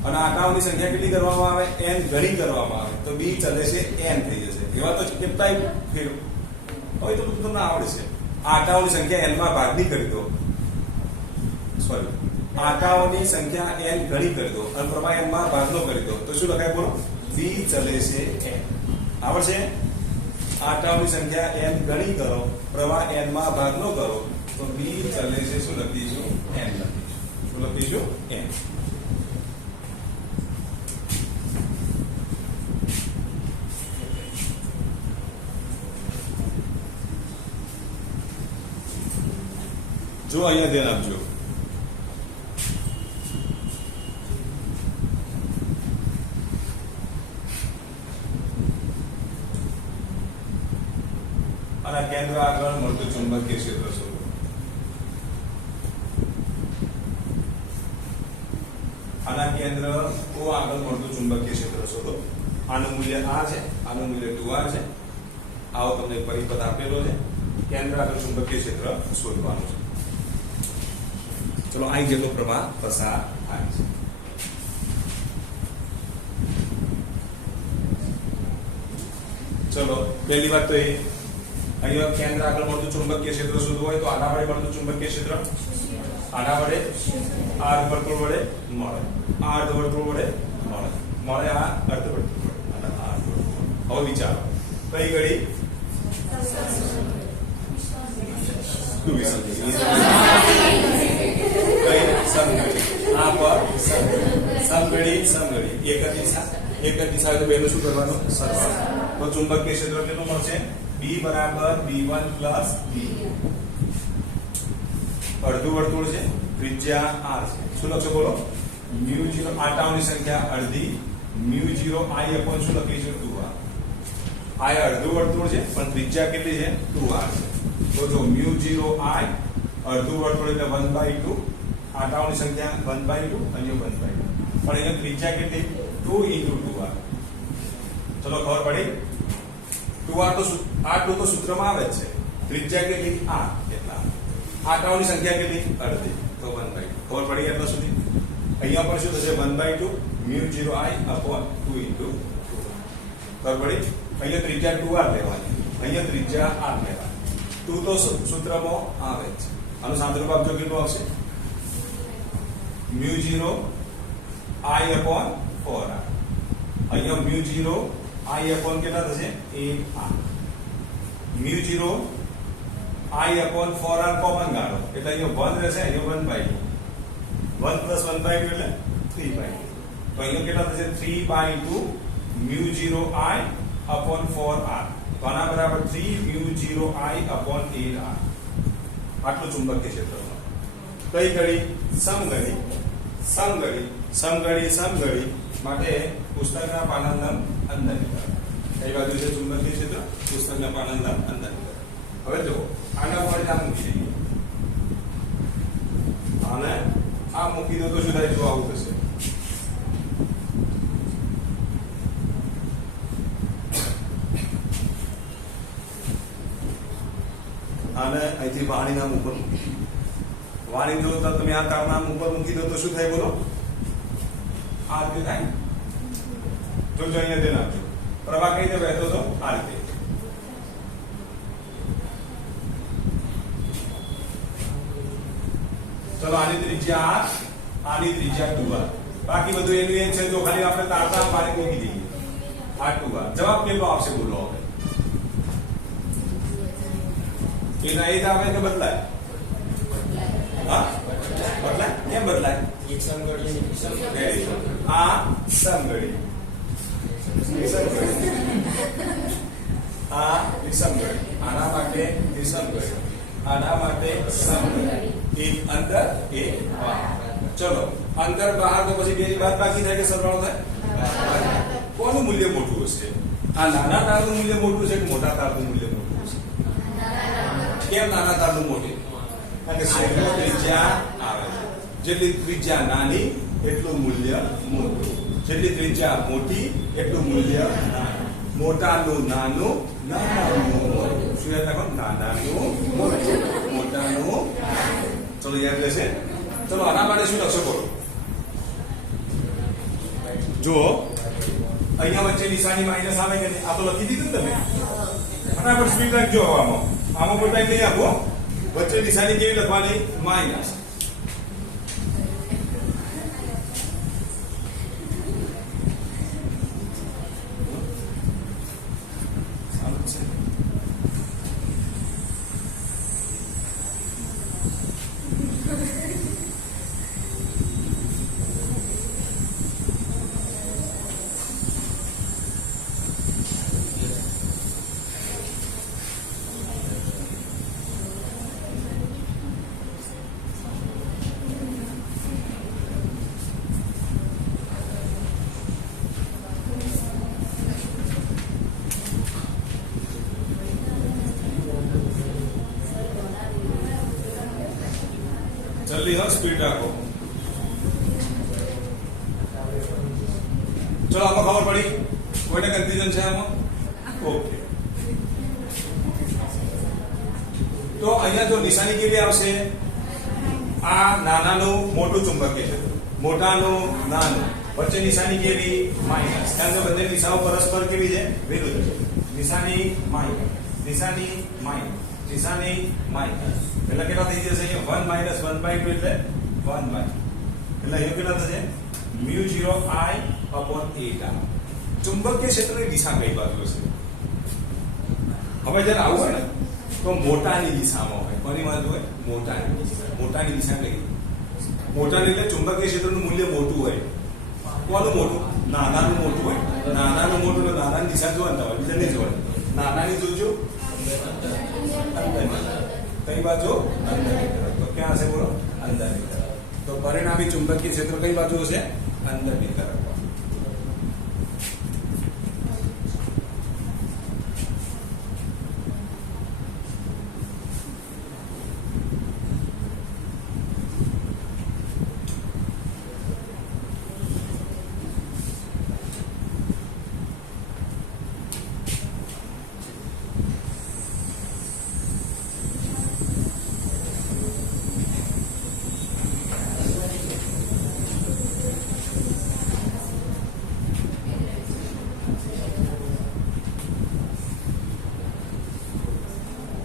અને આંટાઓની સંખ્યા કેટલી કરવામાં આવે? n ઘણી કરવામાં આવે તો b ચલે છે n થઈ જશે. એવા તો કેટલાય ફેર હવે તો બધું તમને આવડે છે. આંટાઓની સંખ્યા n માં ભાગની કરી દો, સોરી આંટાઓની સંખ્યા n ઘણી કરી દો અને પ્રવાહ n માં ભાગનો કરી દો તો શું લખાય બોલો? b ચલે છે n. આવડશે? આંટાઓની સંખ્યા n ઘણી કરો, પ્રવાહ n માં ભાગનો કરો તો b ચલે છે શું લખીશું? n લખીશું. શું લખીશું? n. જો અહીંયા ધ્યાન આપજો. અને કેન્દ્ર આગળ મળતું ચુંબકીય ક્ષેત્ર શોધો. આના કેન્દ્ર ઓ આગળ મળતું ચુંબકીય ક્ષેત્ર શોધો. આનું મૂલ્ય આ છે, આનું મૂલ્ય 2r છે. આવો તમને પરિપથ આપેલો છે. કેન્દ્ર આગળ ચુંબકીય ક્ષેત્ર શોધવાનું છે. ચલો આ જેટલો પ્રવાહ પસાર થાય છે. ચલો પહેલી વાત તો એ અહીંયા કેન્દ્ર આગળ મળતું ચુંબકીય ક્ષેત્ર શોધવું હોય તો આના વડે મળતું ચુંબકીય ક્ષેત્ર આના વડે આ વર્તુળ વડે મળે, આ અર્ધવર્તુળ વડે મળે આ અર્ધવર્તુળ વડે અને આ અર્ધવર્તુળ. હવે વિચારો કઈ ઘડી સમઘડી એક જ દિશા તો બેનું શું કરવાનું? સરવાળો. તો ચુંબકીય ક્ષેત્ર કેટલું મળશે? b બરાબર b1 પ્લસ b. અડધું વર્તુળ છે, ત્રિજ્યા r છે. શું લખશો બોલો? μ0 આંટાઓની સંખ્યા અડધી, μ0 i અપોન શું લખીશું? 2r. આ અડધું વર્તુળ છે પણ ત્રિજ્યા કેટલી છે? 2r છે. તો જો μ0 i અડધું વર્તુળ એટલે 1/2, આંટાઓની સંખ્યા 1/2 અને 1/2 પણ અહીંયા ત્રિજ્યા કેટલી? 2 × 2r. ચલો ખબર પડી? 2r તો આ 2 તો સૂત્રમાં આવે જ છે. ત્રિજ્યા કેટલી? r કેટલા? આંટાઓની સંખ્યા કેટલી? અડધી તો 1/2. ખબર પડી એટલા સુધી? અહીંયા પણ શું થશે? 1/2 μ0 i અપોન 2 × 2. ખબર પડી? અહીંયા ત્રિજ્યા 2r લેવાની, અહીંયા ત્રિજ્યા r લેવાની. 2 તો સૂત્રમાં આવે છે. આનું સાદુરૂપ આપજો કેટલું આવશે? μ0 i અપોન 4r અહીંયા mu0 I upon કેટલા થશે 8r mu0 I upon 4r common કાઢો એટલે અહીંયા 1 રહેશે અહીંયા 1/2 1 + 1/2 એટલે 3/2 તો અહીંયા કેટલા થશે 3/2 mu0 I upon 4r તો આના બરાબર 3 mu0 I upon 8r આટલું ચુંબકીય ક્ષેત્રમાં કઈ ઘડી સમઘડી સમઘડી સમઘડી સમઘડી માટે પુસ્તકના પાનાંદર અંદરની તરફ કઈ બાજુ છે ચુંબકીય ક્ષેત્ર પુસ્તકના પાનાંદર અંદરની તરફ હવે જો આના પર આ મૂકી દઈએ આને આ મૂકી દો તો શું થાય જો આવું થશે આને અહીંથી વાણીના ઉપર મૂકી વાણી જો તમે આ તારના ઉપર મૂકી દો તો શું થાય બોલો આ રીતે થાય જો અહીંયા ધ્યાન આપજો પ્રવાહ કઈ રીતે વહેતો હતો આ રીતે ચલો આની ત્રિજ્યા આની ત્રિજ્યા 2r બાકી બધું એનું એ છે જો ખાલી આપણે તારતા મારી મૂકી દઈએ આ 2r જવાબ કેટલો આવશે બોલો હવે એના એ જ આવે કે બદલાય હા બદલાય કેમ બદલાય એક સમઘડી અને વેરી ગુડ આ સમઘડી આ વિષમઘડી આના માટે વિષમઘડી આના માટે સમઘડી એક અંદર એક બહાર ચલો અંદર બહાર તો પછી બેની બાદ બાકી થાય કે સરવાળો થાય કોનું મૂલ્ય મોટું હશે આ નાના તારનું મૂલ્ય મોટું છે કે મોટા તારનું મૂલ્ય મોટું હશે કેમ નાના તારનું મોટું કારણ કે શેષની ત્રિજ્યા આવે છે જેટલી ત્રિજ્યા નાની એટલું મૂલ્ય મોટું જેટલી ત્રિજ્યા મોટી એટલું મૂલ્ય નાનું મોટાનું નાનું નાનાનું મોટું શું યાદ રાખો નાનાનું મોટું મોટાનું ચલો યાદ રહેશે ચલો આના માટે શું લખશો બોલો જો અહીંયા વચ્ચે નિશાની માઇનસ આવે કે આ તો લખી દીધું ને તમે ફટાફટ સ્પીડ રાખજો આમાં કોઈ ટાઈમ નહીં આપો વચ્ચે નિશાની કેવી લખવાની માઇનસ जल्दी हो स्पीड રાખો ચલો આમાં ખબર પડી કોઈને કન્ફ્યુઝન છે આમાં ઓકે તો અહીંયા જો નિશાની કેવી આવશે આ નાનાનું મોટું ચુંબકીય ક્ષેત્ર મોટાનું નાનું વચ્ચે નિશાની કેવી માઈનસ કારણ કે બંને દિશાઓ પરસ્પર કેવી છે વિરુદ્ધ છે નિશાની માઈનસ નિશાની માઈનસ નિશાની માઈનસ એટલે કેટલા થઈ જશે અહીંયા 1 - 1/2 એટલે 1 બાય એટલે અહીંયા કેટલા થશે mu0 I upon 8r ચુંબકીય ક્ષેત્રની દિશા કઈ બાજુ હશે હવે જ્યારે આવું હોય ને તો મોટાની દિશામાં હોય કોની બાજુ હોય મોટાની દિશા કઈ મોટાની એટલે ચુંબકીય ક્ષેત્રનું મૂલ્ય મોટું હોય કોનું મોટું નાનાનું મોટું હોય નાનાનું મોટું એટલે નાનાની દિશા જોવાના હોય બીજા નહીં જોવાની નાનાની જોજો કઈ બાજુ અંદરની તરફ તો ક્યાં હશે બોલો અંદરની તરફ તો પરિણામી ચુંબકીય ક્ષેત્ર કઈ બાજુ હશે અંદરની તરફ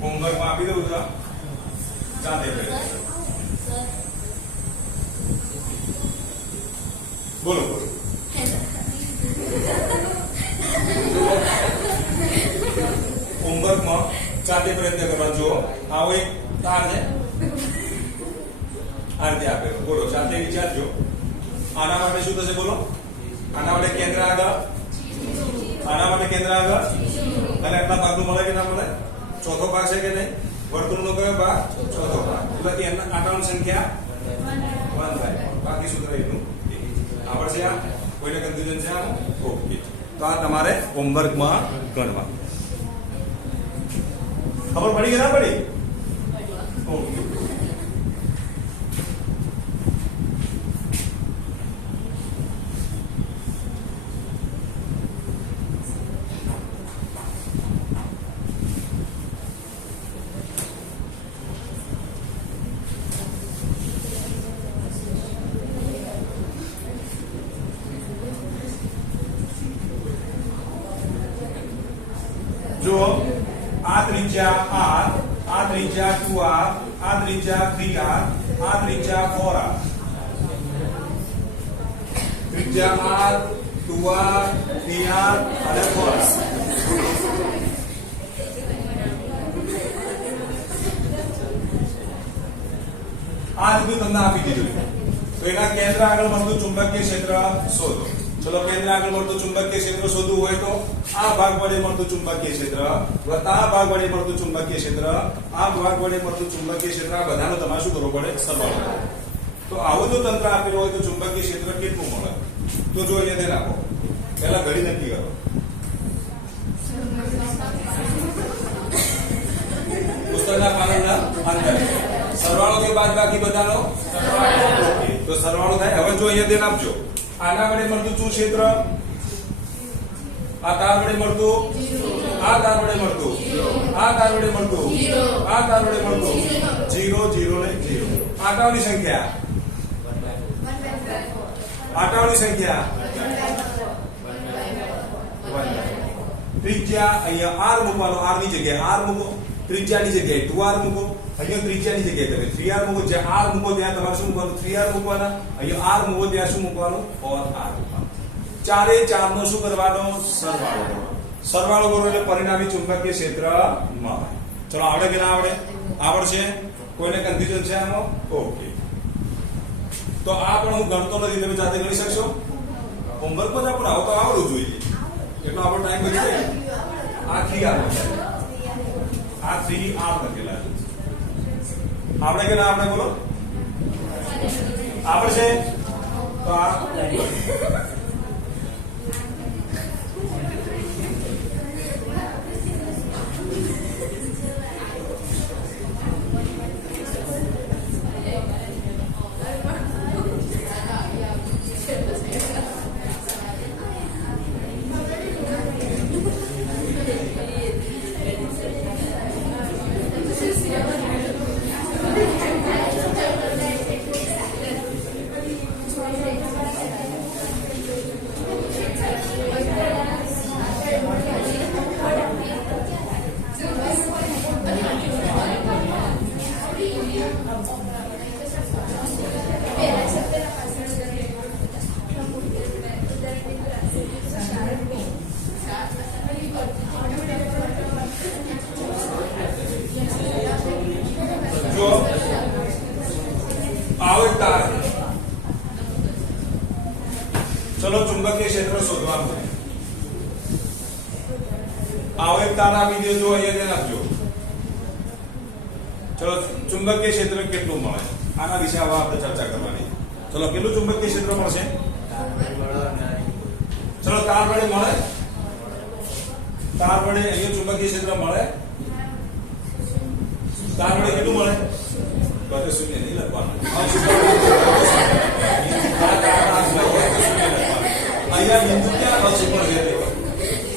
होमवर्क में आपी दो जाते बोलो बोलो જાતે પ્રયત્ન કરવાનો. જો આવો એક તાર છે, આ રીતે આપેલો. બોલો જાતે વિચારજો. આના માટે શું થશે બોલો? આના માટે કેન્દ્ર આગળ, આના માટે કેન્દ્ર આગળ, અને આટલા ભાગનું મળે કે ના મળે? ચોથો ભાગ છે કે નહીં? વર્તુળનો કયો ભાગ? ચોથો ભાગ. એટલે એના આટાની સંખ્યા 1 થાય. બાકી સૂત્ર એટલું આવડશે. આ કોઈને કન્ફ્યુઝન છે આમાં? ઓકે. તો આ તમારે હોમવર્કમાં ગણવા. ખબર પડી કે ના પડી? ઓકે. જો આ ત્રિજ્યા r, આ ત્રિજ્યા 2r, આ ત્રિજ્યા 3r, આ ત્રિજ્યા 4r. ત્રિજ્યા r, 2r, 3r અને 4r. આ બધું તમને આપી દીધું. તો એના કેન્દ્ર આગળ મળતું ચુંબકીય ક્ષેત્ર શોધો. ચલો, કેન્દ્ર આગળ મળતું ચુંબકીય ક્ષેત્ર શોધવું હોય તો આ ભાગ વડે મળતું ચુંબકીય ક્ષેત્ર વત્તા આ ભાગ વડે મળતું ચુંબકીય ક્ષેત્ર, આ ભાગ વડે મળતું ચુંબકીય ક્ષેત્ર, આ બધાનો તમારે શું કરવો પડે? સરવાળો કરવો. તો આવું જો તંત્ર આપેલું હોય તો ચુંબકીય ક્ષેત્ર કેટલું મળે? તો જો અહીંયા ધ્યાન આપો. પહેલા ઘડી નક્કી કરો. પુસ્તકના પાનાના અંદર સરવાળો કે બાદબાકી બધાનો સરવાળો. ઓકે. તો સરવાળો થાય. હવે જો અહીંયા ધ્યાન આપજો. આના વડે મળતું શું ક્ષેત્ર? આ તાર વડે મળતું, આ તાર વડે મળતું, આ તાર વડે મળતું, આ તાર વડે મળતું 0 0 ને 0. આટાઓની સંખ્યા, આટાઓની સંખ્યા 1. ત્રિજ્યા અહીંયા r મૂકવાનો, r ની જગ્યાએ r મૂકો, ત્રિજ્યાની જગ્યાએ 2r મૂકો, અહીંયા ત્રિજ્યાની જગ્યાએ તમે 3r મૂકો. જ્યાં r મૂકો ત્યાં તમારે શું મૂકવાનું? 3r મૂકવાના. અહીંયા r મૂકો ત્યાં શું મૂકવાનું? 4r મૂકવાનું. ચારે ચારનો શું કરવાનો? સરવાળો કરવાનો. સરવાળો કરો એટલે પરિણામી ચુંબકીય ક્ષેત્ર મળે. ચલો, આવડે કે ના આવડે? આવડશે? કોઈને કન્ફ્યુઝન છે આમાં? ઓકે. તો આ પણ હું ગણતો નથી, તમે જાતે ગણી શકશો. હોમવર્કમાં જ આપણે આવું તો આવડવું જોઈએ. એટલો આપણો ટાઈમ બચી જાય. આ 3r લખેલા, આ 3r લખેલા. આવડે કે ના આવડે બોલો? આવડશે? તો આ चलो चुंबकीय क्षेत्र शोधવાનું છે. આવો એક તાર આપી દેજો, અહીંયા ધ્યાન આપજો. ચલો, ચુંબકીય ક્ષેત્ર કેટલું મળે આના વિશે હવે આપણે ચર્ચા કરવાની. ચલો, કેટલું ચુંબકીય ક્ષેત્ર મળશે? ચલો, તાર વડે મળે, તાર વડે અહીંયા ચુંબકીય ક્ષેત્ર મળે. તાર વડે કેટલું મળે? બધે શૂન્ય નહીં લખવાનું. અહીંયા બિંદુ ક્યાં અક્ષ ઉપર છે?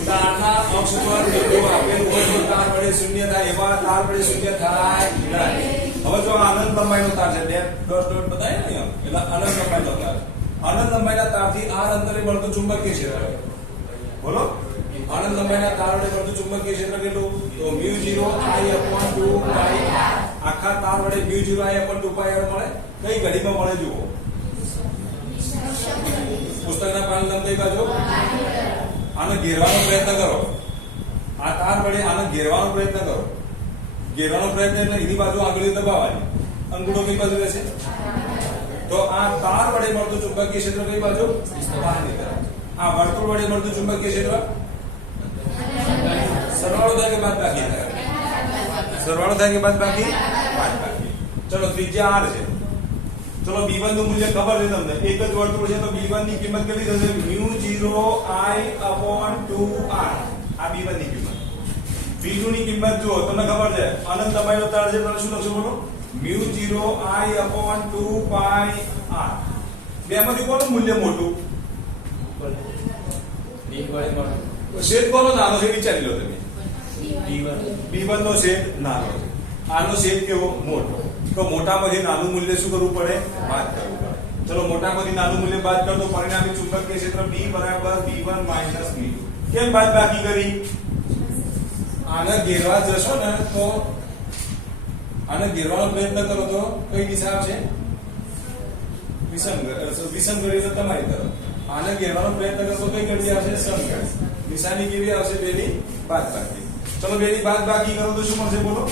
તારના અક્ષ પર બિંદુ આપેલું હોય તો તાર વડે શૂન્ય થાય. એવા તાર વડે શૂન્ય થાય નહીં. હવે જો અનંત લંબાઈનો તાર છે, ડોટ ડોટ બતાય ને અહીંયા, એટલે અનંત લંબાઈનો તાર. અનંત લંબાઈના તારથી r અંતરે મળતું ચુંબકીય ક્ષેત્ર બોલો. અનંત લંબાઈના તાર વડે મળતું ચુંબકીય ક્ષેત્ર કેટલું? તો μ0I/2π. આખા તાર વડે μ0I/2π મળે. કઈ ઘડીમાં મળે જુઓ. પુસ્તકના પાન લંબાઈ બાજુ આને ઘેરવાનો પ્રયત્ન કરો. આ તાર વડે આને ઘેરવાનો પ્રયત્ન કરો. ઘેરવાનો પ્રયત્ન એટલે એની બાજુ આંગળીઓ દબાવવાની, અંગૂઠો કઈ બાજુ રહેશે? તો આ તાર વડે મળતું ચુંબકીય ક્ષેત્ર કઈ બાજુ? બહારની તરફ. આ વર્તુળ વડે મળતું ચુંબકીય ક્ષેત્ર સરવાળો થાય કે બાદબાકી થાય? સરવાળો થાય કે બાદબાકી? બાદબાકી. ચલો ત્રિજ્યા r છે. ચલો b1 નું મૂલ્ય ખબર છે તમને, એક જ વર્તુળ છે તો b1 ની કિંમત કેટલી થશે? μ0I/2r. આ b1 ની કિંમત. b2 ની કિંમત જુઓ, તમને ખબર છે અનંત લંબાઈનો તાર છે, તમે શું લખશો બોલો? μ0I/2πr. બેમાંથી કોનું મૂલ્ય મોટું? છેદ કોનો નાનો છે વિચારી લો તમે. b1 નો છેદ નાનો છે, આનો છેદ કેવો? મોટો. તો મોટામાંથી નાનું મૂલ્ય શું કરવું પડે? બાદ કરવું પડે. ચલો મોટામાંથી નાનું મૂલ્ય બાદ કરો તો પરિણામી ચુંબકીય ક્ષેત્ર B બરાબર B1 માઈનસ B2. કેમ બાદ બાકી કરી? આને ઘેરવા જશો ને તો આને ઘેરવાનો પ્રયત્ન કરો તો કઈ દિશા આવશે? વિષમગળી એટલે તમારી તરફ. આને ઘેરવાનો પ્રયત્ન કરો તો કઈ ગળી આવશે? સમગળી. નિશાની કેવી આવશે? બેની બાદબાકી. ચલો બેની બાદબાકી કરો તો શું મળશે બોલો?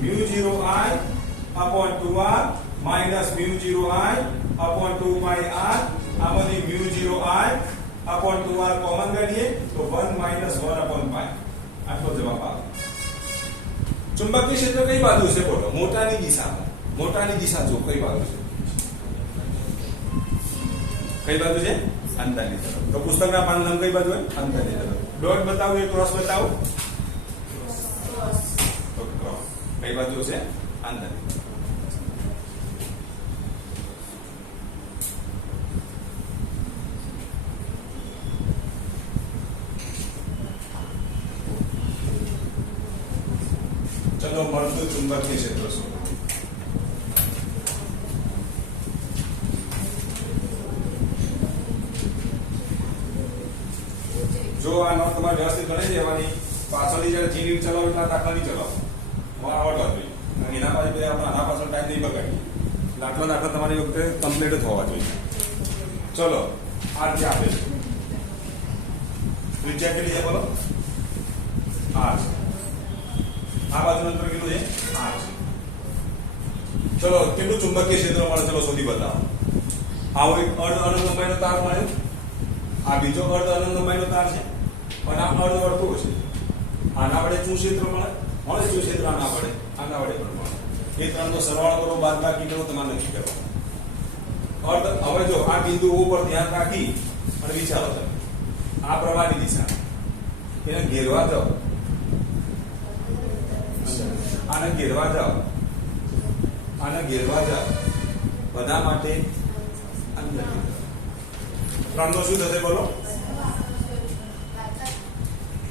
μ0I/2r minus μ0I/2πr. આમાંથી μ0I/2r કોમન કાઢીએ તો 1 માઈનસ 1/π. આટલો જવાબ આવે. ચુંબકીય ક્ષેત્ર કઈ બાજુ છે બોલો? મોટાની દિશામાં. મોટાની દિશા જો કઈ બાજુ છે? કઈ બાજુ છે? અંદરની તરફ. તો પુસ્તકના પાન નામ કઈ બાજુ હોય? અંદરની તરફ. ડોટ બતાવો, એક ક્રોસ બતાવો. ક્રોસ કઈ બાજુ છે? અંદરની. ચલો મળતું ચુંબકીય ક્ષેત્ર શું? જો આ નોટ તમારે વ્યવસ્થિત ગણી દેવાની, પાછળની જયારે જીની ચલાવો એટલા દાખલા નહીં ચલાવો, આવડવા જોઈએ. એના પાછળ આપણે આના પાછળ ટાઈમ નહીં બગાડીએ. દાખલા તમારી વખતે કમ્પ્લીટ જ હોવા જોઈએ. ચલો આ જે આપે છે ત્રિજ્યા કેટલી છે બોલો? r છે. આ બાજુનું અંતર કેટલું છે? r છે. ચલો કેટલું ચુંબકીય ક્ષેત્ર મળે? ચલો શોધી બતાવો. આવો એક અર્ધ અનંત લંબાઈનો તાર મળે, આ બીજો અર્ધ અનંત લંબાઈનો તાર છે, અને આ અર્ધ વર્તુળ છે. આના વડે શું ક્ષેત્ર મળે? શું ક્ષેત્ર આના વડે? આના વડે પણ મળે. એ ત્રણ તો સરવાળો કરો, બાદબાકી કરો, તમારે નક્કી કરો. અર્ધ હવે જો આ બિંદુ ઉપર ધ્યાન રાખી અને વિચારો તમે, આ પ્રવાહની દિશા એને ઘેરવા જાઓ, આને ઘેરવા જાઓ, આને ઘેરવા જાઓ, બધા માટે અંદર. ત્રણ નો શું થશે બોલો?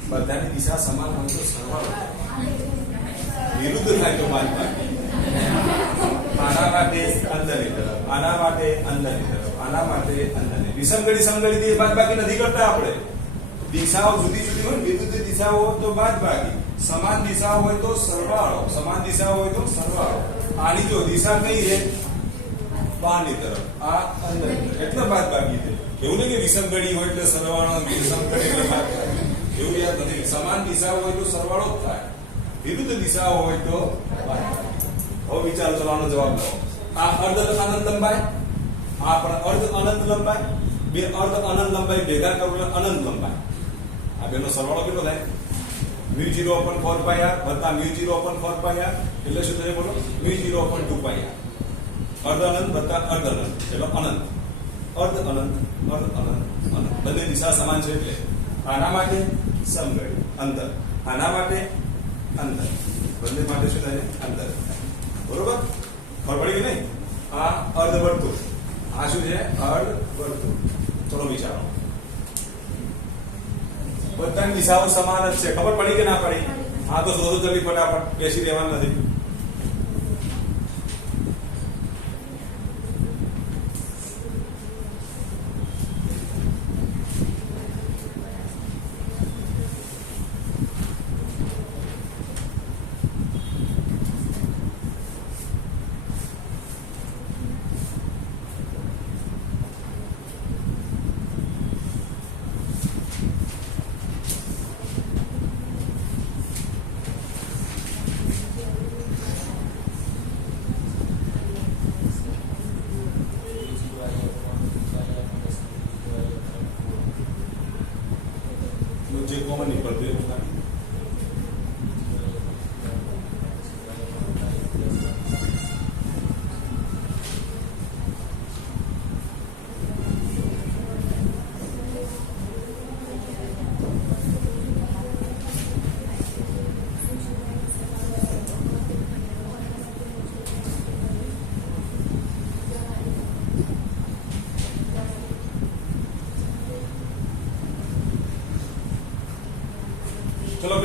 બધાની દિશા સમાન હોય તો સરવાળો, વિરુદ્ધ થાય તો બાદબાકી. આના માટે અંદરની તરફ, આના માટે અંદરની તરફ, આના માટે અંદરની. વિષમગળી સમગળી બાદબાકી નથી કરતા આપણે. દિશાઓ જુદી જુદી હોય, વિરુદ્ધ દિશાઓ તો બાદબાકી, સમાન દિશાઓ હોય તો સરવાળો, સમાન દિશાઓ હોય તો સરવાળો. આની જો દિશા કઈ છે? બહારની તરફ, આ અંદર એટલે બાદબાકી છે. એવું નહીં કે વિષમગળી હોય એટલે સરવાળો, વિષમગળી એટલે બાદબાકી, એવું યાદ નથી. સમાન દિશાઓ હોય તો સરવાળો જ થાય, વિરુદ્ધ દિશાઓ હોય તો બાદબાકી. હવે વિચારો, ચલો આનો જવાબ લો. આ અર્ધ અનંત લંબાઈ, આ પણ અર્ધ અનંત લંબાઈ, બે અર્ધ અનંત લંબાઈ ભેગા કરો એટલે અનંત લંબાઈ. આ બેનો સરવાળો કેટલો થાય? μ0/4πr વત્તા μ0/4πr એટલે શું થશે બોલો? μ0/2πr. અર્ધ અનંત વત્તા અર્ધ અનંત એટલે અનંત. અર્ધ અનંત, અર્ધ અનંત, અનંત. બંને દિશા સમાન છે એટલે આના માટે સમગળી અંદર, આના માટે અંદર, બંને માટે શું થાય? અંદર. બરોબર? ખબર પડી કે નહીં? આ અર્ધ વર્તુળ, આ શું છે? અર્ધ વર્તુળ. ચલો વિચારો, બધાની દિશાઓ સમાન જ છે. ખબર પડી કે ના પડી? હા તો શોધો જલ્દી ફટાફટ, બેસી રહેવાનું નથી.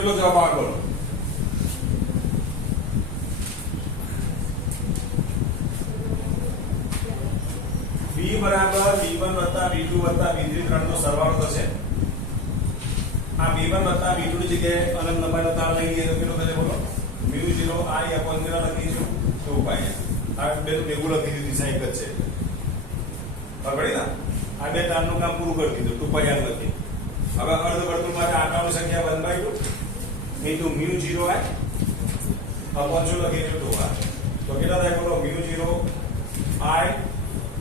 કેટલો જવાબ આવે બોલો? V બરાબર V1 વત્તા V2 વત્તા V3 ત્રણનો સરવાળો થશે. આ V1 વત્તા V2 ની જગ્યાએ અનંત લંબાઈનો તાર લઈ લઈએ તો કેટલો થશે બોલો? μ0 I upon 0 લખીશું 2 પાઈ. આ બે ભેગું લખી દીધું, દિશા એક જ છે. બરાબર ને? આ બે તારનું કામ પૂરું કરી દીધું, 2 પાઈ લખી. હવે અર્ધ વર્તુળ માટે આંકડાની સંખ્યા 1/2 into μ0 I upon શું લખીશું 2r. તો કેટલા થાય બોલો? μ0 I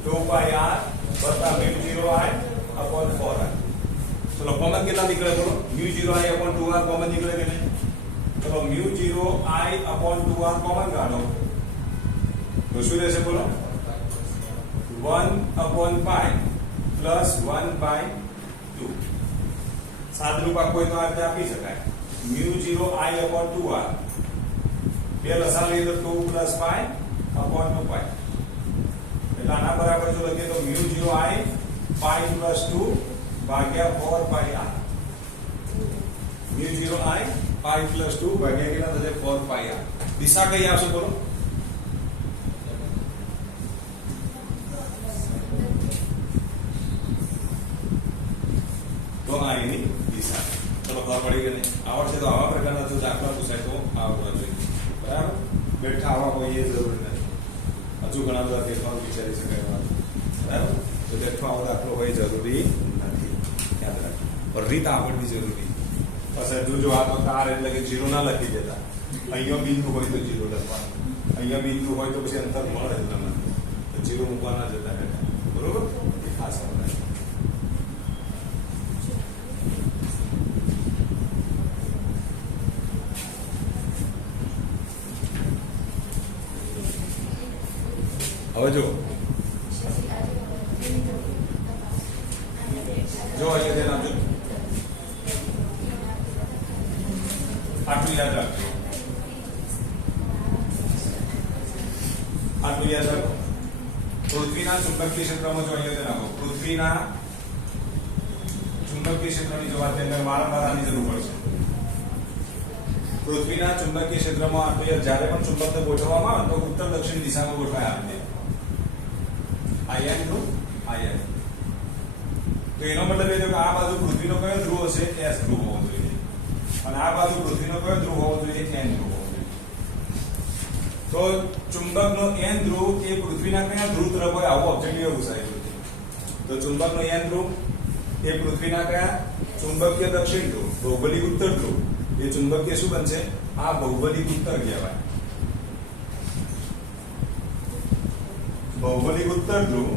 2 પાઈ r વત્તા μ0 I upon 4r. ચલો કોમન કેટલા નીકળે બોલો? μ0 I upon 2r કોમન નીકળે કે નહીં? ચલો μ0 I upon 2r કોમન કાઢો તો શું રહેશે બોલો? 1 upon pi plus 1/2. સાદરૂપ આપો હોય તો આ રીતે આપી શકાય. μ0 I upon 2r બે લસા લઈએ તો 2 plus pi upon 2 pi. એટલે આના બરાબર જો લખીએ તો μ0 I pi plus 2 ભાગ્યા 4 pi r. μ0 I pi plus 2 ભાગ્યા કેટલા થશે? 4 pi r. દિશા કઈ આવશે બોલો? તો આ એની દિશા. ચલો ખબર પડી કે નહીં? આવડશે તો આવા પ્રકારના જો દાખલા પૂછાય તો આવડવા જોઈએ. બરાબર? બેઠા આવા કોઈ એ જરૂરી નથી. હજુ ઘણા બધા ફેરફારો વિચારી શકાય. બરાબર? તો બેઠો આવો દાખલો હોય જરૂરી નથી, યાદ રાખજો. પણ રીત આવડવી જરૂરી. પછી જો આ તો તાર એટલે કે 0 ના લખી દેતા. અહીંયા બિંદુ હોય તો 0 લખવાનું, અહીંયા બિંદુ હોય તો પછી અંતર મળે તમને તો 0 મૂકવાના જતા રહેતા. બરોબર? એ ખાસ સમજાય. હવે જો અહીંયા ધ્યાન આપજો. આટલું યાદ રાખજો. આટલું યાદ રાખો. પૃથ્વીના ચુંબકીય ક્ષેત્રમાં જો અહીંયા ધ્યાન આપો. પૃથ્વીના ચુંબકીય ક્ષેત્રની જો વાત અંદર વારંવાર આની જરૂર પડશે. પૃથ્વીના ચુંબકીય ક્ષેત્રમાં આટલું યાદ. જ્યારે પણ ચુંબકને ગોઠવવામાં આવે તો ઉત્તર દક્ષિણ દિશામાં ગોઠવાય આપે. આયન ધ્રુવ આયન. તો એનો મતલબ એ થયો કે આ બાજુ પૃથ્વીનો કયો ધ્રુવ હશે? S ધ્રુવ હોવો જોઈએ. અને આ બાજુ પૃથ્વીનો કયો ધ્રુવ હોવો જોઈએ? N ધ્રુવ હોવો જોઈએ. તો ચુંબકનો N ધ્રુવ એ પૃથ્વીના કયા ધ્રુવ તરફ હોય આવું ઓબ્જેક્ટિવ પૂછાયેલું છે. તો ચુંબકનો N ધ્રુવ એ પૃથ્વીના કયા? ચુંબકીય દક્ષિણ ધ્રુવ, ભૌગોલિક ઉત્તર ધ્રુવ. એ ચુંબકીય શું બનશે? આ ભૌગોલિક ઉત્તર કહેવાય. ભૌગોલિક ઉત્તર ધ્રુવ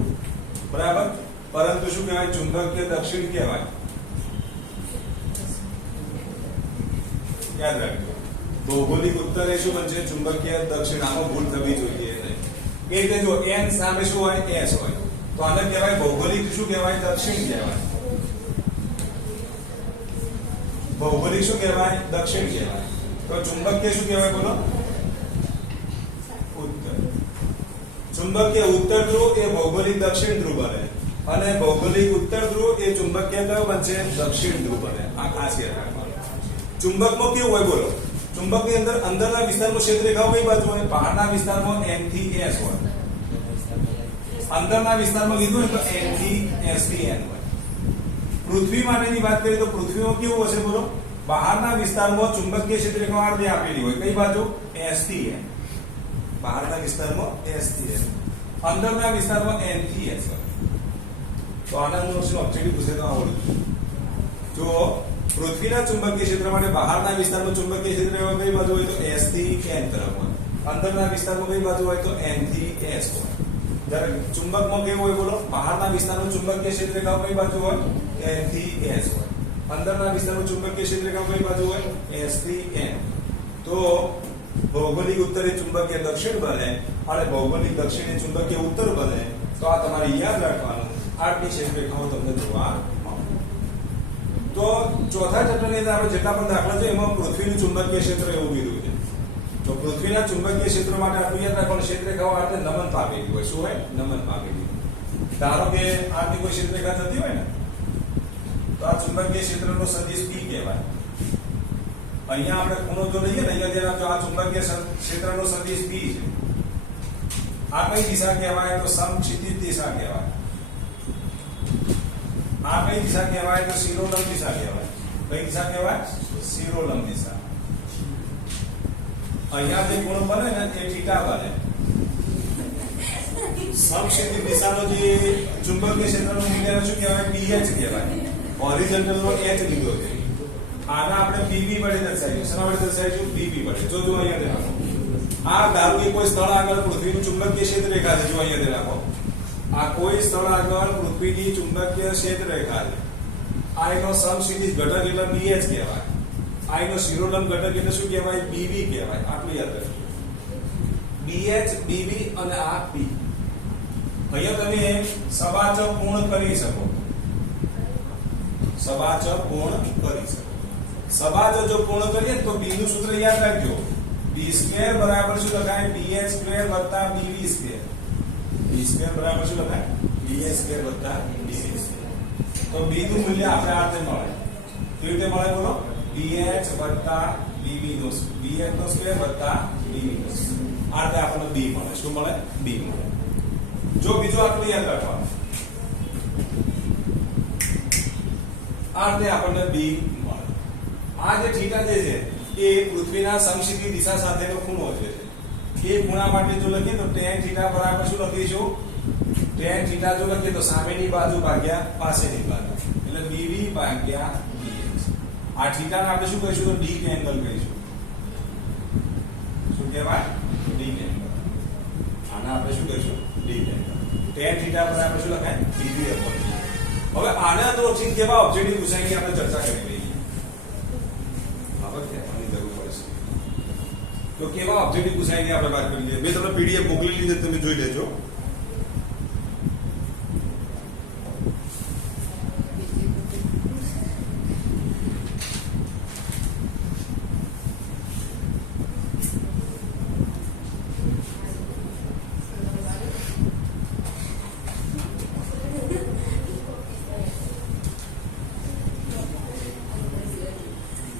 બરાબર, પરંતુ શું કહેવાય? ચુંબકીય દક્ષિણ કહેવાય. યાદ રાખજો. ભૌગોલિક ઉત્તર એ શું બનશે? ચુંબકીય દક્ષિણ. આમાં ભૂલ થવી જોઈએ નહીં. એ રીતે જો n સામે શું હોય? S હોય તો આને કહેવાય ભૌગોલિક શું કહેવાય? દક્ષિણ કહેવાય. ભૌગોલિક શું કહેવાય? દક્ષિણ કહેવાય. તો ચુંબકીય શું કહેવાય બોલો? ઉત્તર. ચુંબકીય ઉત્તર ધ્રુવ એ ભૌગોલિક દક્ષિણ ધ્રુવ બને અને ભૌગોલિક ઉત્તર ધ્રુવ એ ચુંબકીય કયો બનશે? દક્ષિણ ધ્રુવ બને. આ ખાસ યાદ રાખવાનું. ચુંબકમાં કેવું હોય બોલો? ચુંબકની અંદર અંદરના વિસ્તારમાં ક્ષેત્રરેખાઓ કઈ બાજુ હોય? બહારના વિસ્તારમાં N થી S હોય. અંદરના વિસ્તારમાં કીધું ને તો N થી S થી N હોય. પૃથ્વી માટેની વાત કરીએ તો પૃથ્વીમાં કેવું હશે બોલો? બહારના વિસ્તારમાં ચુંબકીય ક્ષેત્રરેખાઓ આડે આપેલી હોય. કઈ બાજુ? S થી N. બહારના વિસ્તારમાં S થી N, અંદરના વિસ્તારમાં N થી S હોય. તો આના શું ઓબ્જેક્ટિવ પૂછે તો આવડું. જો પૃથ્વીના ચુંબકીય ક્ષેત્ર માટે બહારના વિસ્તારમાં ચુંબકીય ક્ષેત્ર કઈ બાજુ હોય તો S થી N તરફ હોય. અંદરના વિસ્તારમાં કઈ બાજુ હોય તો N થી S હોય. જ્યારે ચુંબકમાં કેવું હોય બોલો? બહારના વિસ્તારનું ચુંબકીય ક્ષેત્રરેખાઓ કઈ બાજુ હોય? N થી S હોય. અંદરના વિસ્તારનું ચુંબકીય ક્ષેત્રરેખાઓ કઈ બાજુ હોય? S થી N. તો ભૌગોલિક ઉત્તર એ ચુંબકીય દક્ષિણ બને અને ભૌગોલિક દક્ષિણ એ ચુંબકીય ઉત્તર બને. તો આ તમારે યાદ રાખવાનું. આટલી ક્ષેત્રરેખાઓ તમને જોવા મળે. તો ચોથા ચેપ્ટરની અંદર આપણે જેટલા પણ દાખલા છે એમાં પૃથ્વીનું ચુંબકીય ક્ષેત્ર એવું કીધું છે. તો પૃથ્વીના ચુંબકીય ક્ષેત્ર માટે આટલું યાદ રાખવાનું. ક્ષેત્રરેખાઓ આ રીતે નમન પામેલી હોય. શું હોય? નમન પામેલી. ધારો કે આની કોઈ ક્ષેત્રરેખા જતી હોય ને તો આ ચુંબકીય ક્ષેત્રનો સદિશ P કહેવાય. અહીંયા આપણે ખૂણો જો લઈએ ને, અહીંયા જેના જો આ ચુંબકીય ક્ષેત્રનો સદિશ B છે, આ કઈ દિશા કહેવાય? તો સમક્ષિતિજ દિશા કહેવાય. આ કઈ દિશા કહેવાય? તો શિરોલંબ દિશા કહેવાય. કઈ દિશા કહેવાય? શિરોલંબ દિશા. અહીંયા જે કોણ બને ને એ થીટા બને. સમક્ષિતિજ દિશાનો જે ચુંબકીય ક્ષેત્રનું મૂલ્ય શું કહેવાય? BH કહેવાય. હોરિઝોન્ટલ નો H લીધો છે. આના આપણે BB વડે દર્શાવીશું. શેના વડે દર્શાવીશું? BB વડે. જો અહીંયા દેખાડો. આ ધારો કે કોઈ સ્થળ આગળ પૃથ્વીનું ચુંબકીય ક્ષેત્ર રેખા છે. જો અહીંયા દેખાડો. આ કોઈ સ્થળ આગળ પૃથ્વીની ચુંબકીય ક્ષેત્ર રેખા છે. આ એનો સમક્ષિતિજ ઘટક એટલે BH કહેવાય. આ એનો શિરોલંબ ઘટક એટલે શું કહેવાય? BB કહેવાય. આટલું યાદ રાખજો. BH, BB અને આ B. અહીંયા તમે સબાચક પૂર્ણ કરી શકો. સબાચક પૂર્ણ કરી શકો. સબાચક જો પૂર્ણ કરીએ તો B નું સૂત્ર યાદ રાખજો. B² બરાબર શું લખાય? BH² વત્તા BB². B² બરાબર શું લખાય? BH² વત્તા BB². તો B નું મૂલ્ય આપણે આ રીતે મળે. કેવી રીતે મળે બોલો? BH વત્તા BB નો BH નો સ્ક્વેર વત્તા BB નો સ્ક્વેર. આ રીતે આપણને B મળે. શું મળે? B મળે. જો બીજો આટલું યાદ રાખવાનું. આ રીતે આપણને B મળે. આ જે થીટા જે છે એ પૃથ્વીના સમક્ષિતિજ દિશા સાથેનો ખૂણો છે. એ ખૂણા માટે જો લખીએ તો tan થીટા બરાબર શું લખીશું? tan થીટા જો લખીએ તો સામેની બાજુ ભાગ્યા પાસેની બાજુ એટલે BB ભાગ્યા BH. આ થીટાને આપણે શું કહીશું? તો ડીપ એંગલ કહીશું. શું કહેવાય? Deep angle. આને આપણે શું કહીશું? Deep angle. tan થીટા બરાબર શું લખાય? BB upon B. હવે આના તો કેવા ઓબ્જેક્ટિવ પૂછાયની આપણે ચર્ચા કરી રહી. હવે કહેવાની જરૂર પડશે. તો કેવા ઓબ્જેક્ટિવ પૂછાયની આપણે વાત કરી લઈએ. મેં તમને PDF મોકલેલી છે, તમે જોઈ લેજો.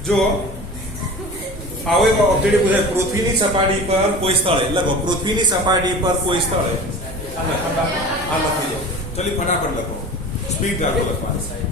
જો આવો એક ઓબ્જેક્ટિવ પૂછાય, પૃથ્વીની સપાટી પર કોઈ સ્થળે લખો. પૃથ્વીની સપાટી પર કોઈ સ્થળે આ લખી દો. ચલી ફટાફટ લખો. સ્પીડ રાખો લખવાની.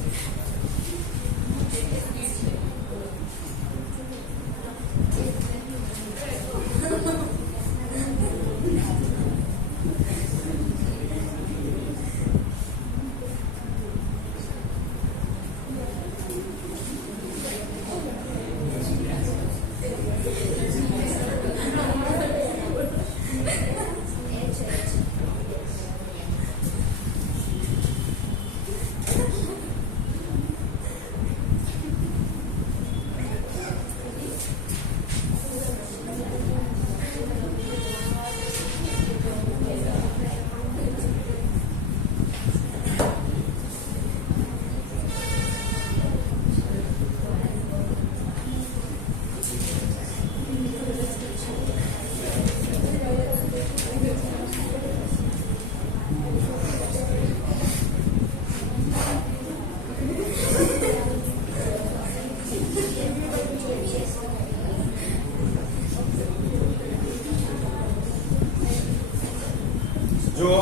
જો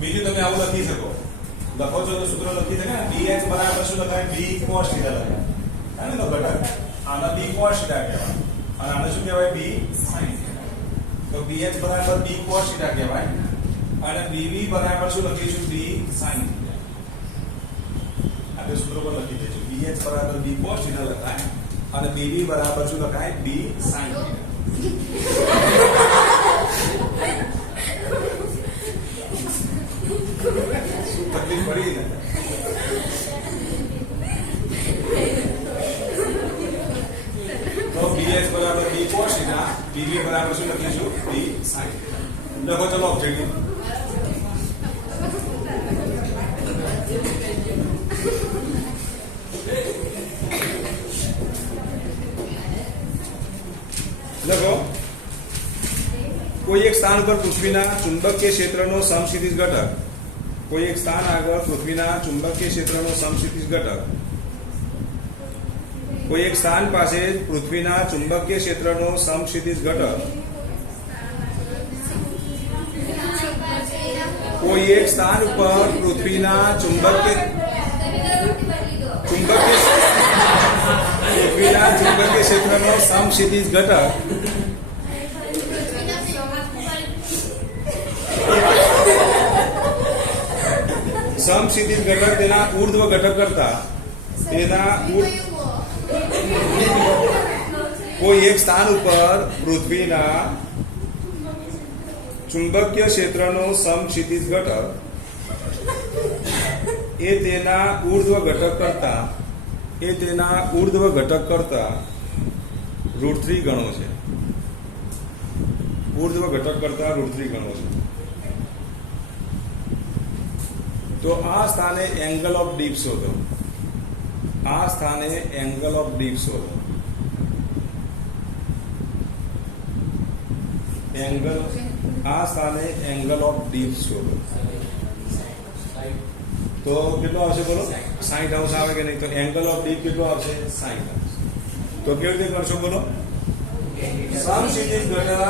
બીજું તમે આવું લખી શકો. લખો છો તો સૂત્ર લખી શકે ને. BH બરાબર શું લખાય? B cos θ લખાય. આને તો ઘટક. આના B cos θ કહેવાય. અને આને શું કહેવાય? B sin θ. તો BH બરાબર B cos θ કહેવાય. અને BB બરાબર શું લખીશું? B sin θ. આપણે સૂત્ર પર લખી દઈશું. BH બરાબર B cos θ લખાય અને BB બરાબર શું લખાય? B sin θ. તકલીફ પડી ને. તો BH બરાબર B cos θ, BB બરાબર શું લખીશું? B sin θ. લખો ચલો ઓબ્જેક્ટિવ. લખો. કોઈ એક સ્થાન પર પૃથ્વીના ચુંબકીય ક્ષેત્રનો સમક્ષિતિજ ઘટક. કોઈ એક સ્થાન આગળ પૃથ્વીના ચુંબકીય ક્ષેત્રનો સમક્ષિતિજ ઘટક કોઈ એક સ્થાન પાસે પૃથ્વીના ચુંબકીય ક્ષેત્રનો સમક્ષિતિજ ઘટક કોઈ એક સ્થાન ઉપર પૃથ્વીના ચુંબકીય ક્ષેત્રનો સમક્ષિતિજ ઘટક સમક્ષિતિજ ઘટક તેના ઉર્ધ્વ ઘટક કરતા કોઈ એક સ્થાન ઉપર પૃથ્વીના ચુંબકીય ક્ષેત્રનો સમક્ષિતિજ ઘટક એ તેના ઉર્ધ્વ ઘટક કરતા √3 ગણો છે. ઉર્ધ્વ ઘટક કરતા √3 ગણો છે. તો આ સ્થાને એંગલ ઓફ ડીપ શોધો. આ સ્થાને એંગલ ઓફ ડીપ શોધો. આ સ્થાને એંગલ ઓફ ડીપ શોધો. તો કેટલો આવશે બોલો? 60 અંશ આવે કે નહીં? તો એંગલ ઓફ ડીપ કેટલો આવશે? 60 અંશ. તો કેવી રીતે કરશો બોલો? સમક્ષિતિજ ઘટક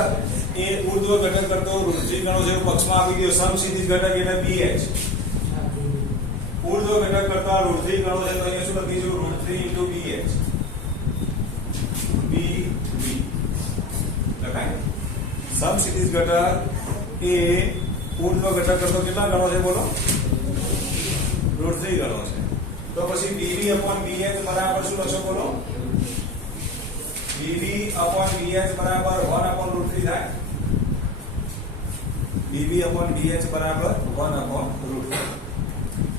એ ઉર્ધ્વ ઘટક કરતો √3 ગણો છે. પક્ષમાં આપી ગયો સમક્ષિતિજ ઘટક એટલે BH. ઉર્ધ્વ ઘટક કરતા √3 ગણો છે. તો અહીંયા શું લખીશું? √3 * BH. BB લખાય. સમક્ષિતિજ ઘટક એ ઉર્ધ્વ ઘટક કરતો કેટલા ગણો છે બોલો? √3 ગણો છે. તો પછી BB/BH બરાબર શું લખશો બોલો? BB/BH બરાબર 1/√3 થાય. BB/BH બરાબર 1/√3.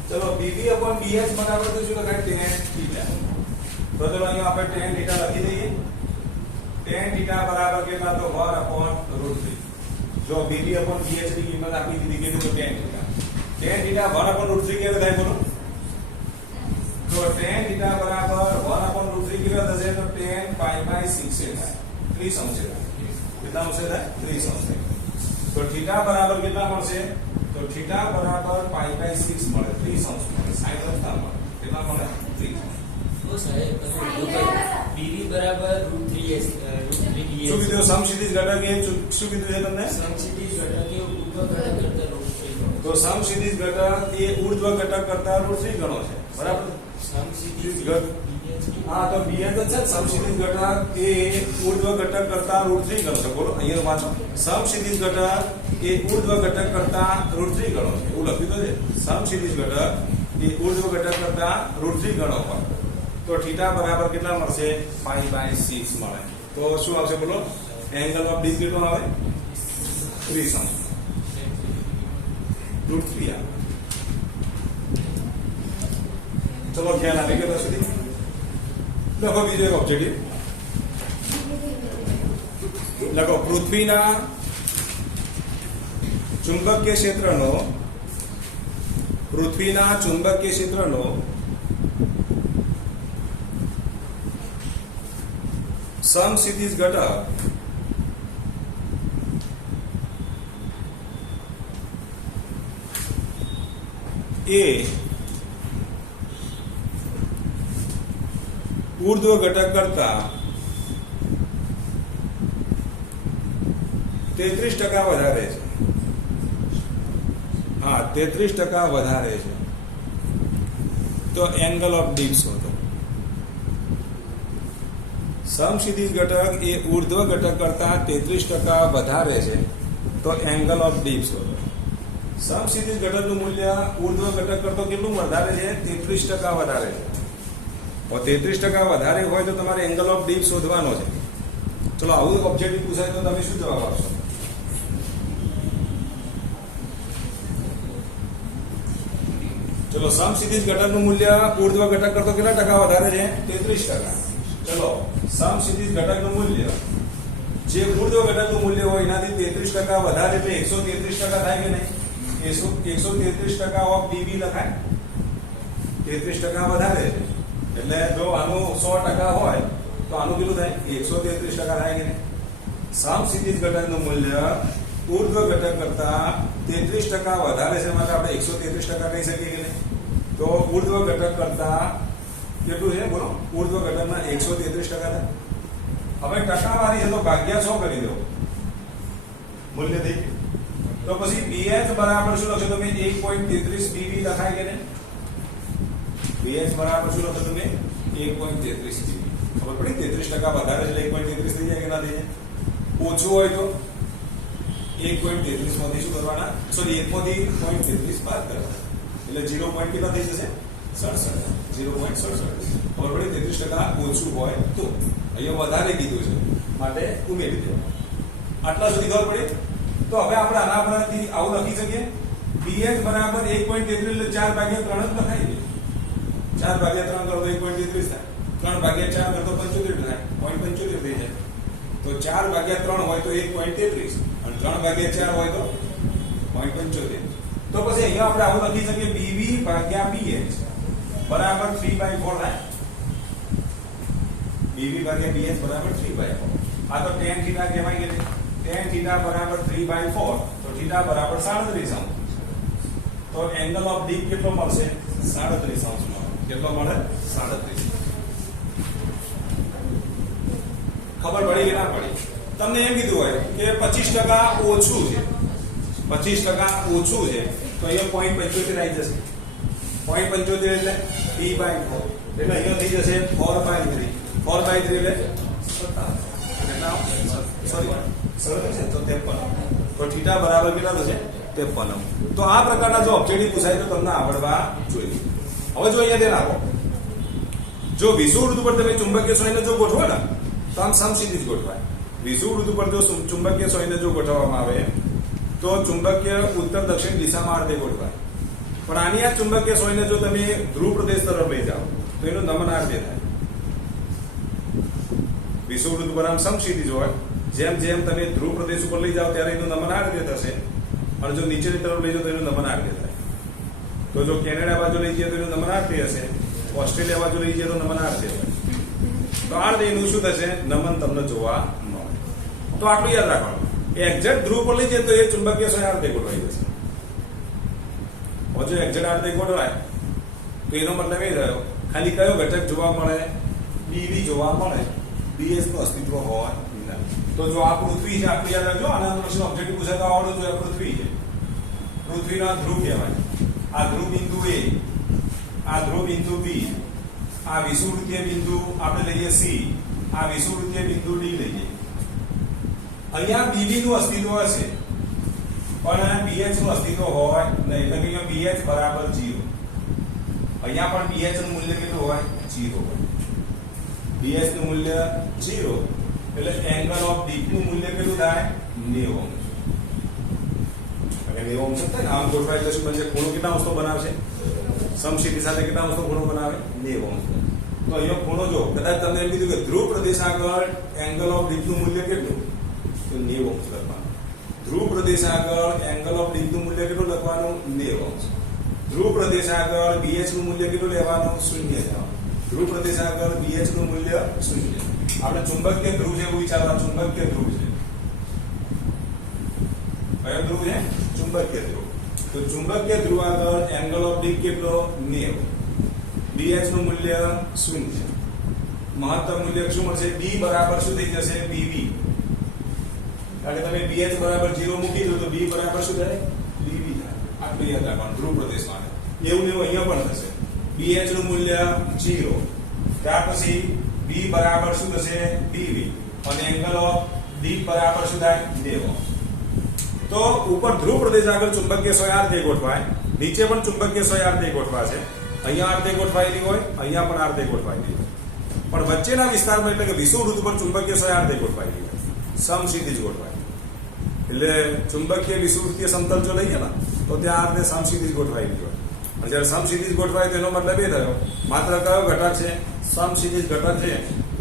ચલો BB/BH બરાબર તો શું લખાય? tan θ. તો ચલો અહીંયા આપણે tan θ લખી દઈએ. tan θ બરાબર કેટલા? તો 1/√3. જો BB/BH ની કિંમત આપી દીધી કે તો tan θ. tan θ 1/√3 કેવી થાય બોલો? તો tan θ બરાબર 1/√3 કેટલા થશે? તો tan π/6 થાય. 30 અંશ થાય. કેટલા અંશ થાય? 30 અંશ થાય. તો θ બરાબર કેટલા મળશે? તો θ બરાબર π/6 મળે. 30 અંશ મળે. 60 અંશ ના મળે. કેટલા મળે? 30 અંશ. તો સાહેબ BB બરાબર √3s શું કીધું? સમક્ષિતિજ ઘટક એ શું કીધું છે તમને? સમક્ષિતિજ ઘટક એ ઉર્ધ્વ ઘટક કરતા √3 તો સમક્ષિતિજ ઘટક એ ઉર્ધ્વ ઘટક કરતા √3 ગણો છે. બરાબર? સમક્ષિતિજ હા તો BH છે. સમક્ષિતિજ ઘટક એ ઉર્ધ્વ ઘટક કરતા √3 ગણો છે. બોલો અહીંયા વાંચો. સમક્ષિતિજ ઘટક એ ઉર્ધ્વ ઘટક કરતા √3 ગણો છે. એવું લખ્યું તો છે. સમક્ષિતિજ ઘટક એ ઉર્ધ્વ ઘટક કરતા √3 ગણો હોય તો θ બરાબર કેટલા મળશે? π/6 મળે. તો શું આવશે બોલો? એંગલ ઓફ ડીપ કેટલો આવે? 30 અંશ. √3 આવે. ચલો ખ્યાલ આવી ગયો સુધી. લખો બીજો એક ઓબ્જેક્ટિવ. લખો પૃથ્વીના ચુંબકીય ક્ષેત્રનો સમક્ષિતિજ ઘટક એ ઉર્ધ્વ ઘટક કરતા 33% વધારે છે. હા 33% વધારે છે. તો એંગલ ઓફ ડીપ શોધો. સમક્ષિતિજ ઘટક એ ઉર્ધ્વ ઘટક કરતા 33% વધારે છે. તો એંગલ ઓફ ડીપ શોધો. સમક્ષિતિજ ઘટકનું મૂલ્ય ઉર્ધ્વ ઘટક કરતો કેટલું વધારે છે? 33% વધારે છે. તો 33% વધારે હોય તો તમારે એંગલ ઓફ ડીપ શોધવાનો છે. ચલો આવું ઓબ્જેક્ટિવ પૂછાય તો તમે શું જવાબ આપશો? ચલો સમક્ષિતિજ ઘટકનું મૂલ્ય ઉર્ધ્વ ઘટક કરતો કેટલા ટકા વધારે છે? 33%. ચલો સમક્ષિતિજ ઘટકનું મૂલ્ય જે ઉર્ધ્વ ઘટકનું મૂલ્ય હોય એનાથી 33% વધારે એટલે 133% થાય કે નહીં? 133% ઓફ BB લખાય. 33% વધારે છે એટલે જો આનું 100% હોય તો આનું કેટલું થાય? 133% થાય કે નહીં? સમક્ષિતિજ ઘટકનું મૂલ્ય ઉર્ધ્વ ઘટક કરતા 33% વધારે છે માટે આપણે 133% કહી શકીએ કે નહીં? તો ઉર્ધ્વ ઘટક કરતા કેટલું છે બોલો? ઉર્ધ્વ ઘટકના 133% થાય. હવે ટકાવારી છે તો ભાગ્યા 100 કરી દો, મૂલ્ય થઈ ગયું. તો પછી BH બરાબર શું લખશો તમે? 1.33 BV લખાય કે નહીં? BH બરાબર શું લખશો તમે? 1.33 BV. ખબર પડી? 33% વધારે છે એટલે 1.33 થઈ જાય કે ના થઈ જાય? ઓછું હોય તો 1.33 માંથી શું કરવાના? સોરી, 1 માંથી 0.33 બાદ કરવાના, એટલે 0. કેટલા થઈ જશે? 67. 0.67. ખબર પડી? 33% ઓછું હોય તો. અહીંયા વધારે કીધું છે માટે ઉમેરી દેવાનું. આટલા સુધી ખબર પડી? તો હવે આપણે આના પરથી આવું લખી શકીએ, BH બરાબર 1.33 એટલે 4/3 જ લખાઈ દે. 4/3 કરો તો 1.33 થાય. 3/4 કરો તો 75 થાય. 0.75 થઈ જાય. તો 4/3 હોય તો 1.33 અને 3/4 હોય તો 0.75. તો પછી અહીંયા આપણે આવું લખી શકીએ, BV ભાગ્યા BH બરાબર 3/4 થાય. BV ભાગ્યા BH બરાબર 3/4. આ તો tan θ કહેવાય કે નહીં? tan θ બરાબર 3/4 તો θ બરાબર 37 અંશ. તો એંગલ ઓફ ડીપ કેટલો મળશે? 37 અંશ મળે. કેટલો મળે? 37. ખબર પડી કે ના પડી? તમને એમ કીધું હોય કે 25% ઓછું છે, 25% ઓછું છે તો અહીંયા 0.75 આવી જશે. 0.75 એટલે b/4 એટલે અહીંયા થઈ જશે 4/3. 4/3 એટલે કેટલા? સોરી, સરળ છે તો 53. તો θ બરાબર કેટલા થશે? 53. તો આ પ્રકારના જો ઓબ્જેક્ટિવ પૂછાય તો તમને આવડવા જોઈએ. હવે જો અહીંયા ધ્યાન આપો, જો વિષુવવૃત્ત ઉપર તમે ચુંબકીય સોયને જો ગોઠવો ને તો આમ સમસીધી જ ગોઠવાય. વિષુવવૃત્ત ઉપર જો ચુંબકીય સોયને જો ગોઠવવામાં આવે તો ચુંબકીય ઉત્તર દક્ષિણ દિશામાં આરતે ગોઠવાય. પણ આની આ ચુંબકીય સોયને જો તમે ધ્રુવ પ્રદેશ તરફ લઈ જાઓ તો એનું નમન આરતે થાય. વિષુવવૃત્ત ઉપર આમ સમસીધી જ હોય, જેમ જેમ તમે ધ્રુવ પ્રદેશ ઉપર લઈ જાઓ ત્યારે એનું નમન આરતે થશે, અને જો નીચેની તરફ લઈ જાઓ તો એનું નમન આરતે થાય. તો જો કેનેડા બાજુ લઈ જઈએ તો એનું નમન આરતે હશે, ઓસ્ટ્રેલિયા બાજુ લઈ જઈએ તો નમન આરતે થાય. તો આરતે એનું શું થશે? નમન તમને જોવા મળે. તો આટલું યાદ રાખવાનું, એક્ઝેક્ટ ધ્રુવ પર લઈ જઈએ તો એ ચુંબકીય સોય આરતે ગોઠવાઈ જશે. જો એક્ઝેક્ટ આરતે ગોઠવાય તો એનો મતલબ એ થયો ખાલી કયો ઘટક જોવા મળે? BV જોવા મળે, BH નું અસ્તિત્વ હોય નહીં. તો જો આ પૃથ્વી છે, આપણે યાદ રાખજો, આના પછી ઓબ્જેક્ટિવ પૂછાય તો આવડવું જોઈએ. પૃથ્વી છે, પૃથ્વીનો ધ્રુવ કહેવાય. આ ધ્રુવ બિંદુ A, આ ધ્રુવ બિંદુ B, આ વિષુવવૃત્તીય બિંદુ આપણે લઈએ C, આ વિષુવવૃત્તીય બિંદુ D લઈએ. અહીંયા BV નું અસ્તિત્વ હશે પણ BH નું અસ્તિત્વ હોય નહીં. એટલે કે અહીંયા BH બરાબર 0. અહીંયા પણ BH નું મૂલ્ય કેટલું હોય? 0 હોય. BH નું મૂલ્ય 0 એટલે એંગલ ઓફ ડીપ નું મૂલ્ય કેટલું થાય? 90 અંશ. અને 90 અંશ થાય ને આમ ગોઠવાય એટલે શું બનશે? ખૂણો કેટલા અંશનો બનાવશે? સમસીધી સાથે કેટલા અંશનો ખૂણો બનાવે? 90 અંશ. તો અહીંયા ખૂણો જો કદાચ તમને એમ કીધું કે ધ્રુવ પ્રદેશ આગળ એંગલ ઓફ ડીપ નું મૂલ્ય કેટલું? તો 90 અંશ લખવાનું. ધ્રુવ પ્રદેશ આગળ એંગલ ઓફ ડીપ નું મૂલ્ય કેટલું લખવાનું? 90 અંશ. ધ્રુવ પ્રદેશ આગળ BH નું મૂલ્ય કેટલું લેવાનું? 0 લેવાનું. ધ્રુવ પ્રદેશ આગળ BH નું મૂલ્ય 0. આપણે ચુંબકીય ધ્રુવ છે એવું વિચારવા, ચુંબકીય ધ્રુવ છે. કયો ધ્રુવ છે? ચુંબકીય ધ્રુવ. તો ચુંબકીય ધ્રુવ આગળ એંગલ ઓફ ડીપ કેટલો? 90. BH નું મૂલ્ય 0. મહત્તમ મૂલ્ય શું મળશે? B બરાબર શું થઈ જશે? BV. કારણ કે તમે BH બરાબર 0 મૂકી દો તો B બરાબર શું થાય? BV થાય. આટલું યાદ રાખવાનું ધ્રુવ પ્રદેશ માટે. એવું ને એવું અહીંયા પણ થશે. BH નું મૂલ્ય 0. ત્યાર પછી B બરાબર શું થશે? BV. અને એંગલ ઓફ ડીપ બરાબર શું થાય? 90. તો ઉપર ધ્રુવ પ્રદેશ આગળ ચુંબકીય સોય આરતે ગોઠવાય, નીચે પણ ચુંબકીય સોય આરતે ગોઠવાશે. અહીંયા આરતે ગોઠવાયેલી હોય, અહીંયા પણ આરતે ગોઠવાયેલી હોય, પણ વચ્ચેના વિસ્તારમાં એટલે કે વિષુવવૃત્ત ઉપર ચુંબકીય સોય આરતે ગોઠવાયેલી હોય, સમસીધી જ ગોઠવાય. એટલે ચુંબકીય વિષુવવૃત્તીય સમતલ જો લઈએ ને તો ત્યાં આરતે સમસીધી જ ગોઠવાયેલી હોય. અને જ્યારે સમસીધી જ ગોઠવાય તો એનો મતલબ એ થયો માત્ર કયો ઘટક છે? સમસીધી જ ઘટક છે.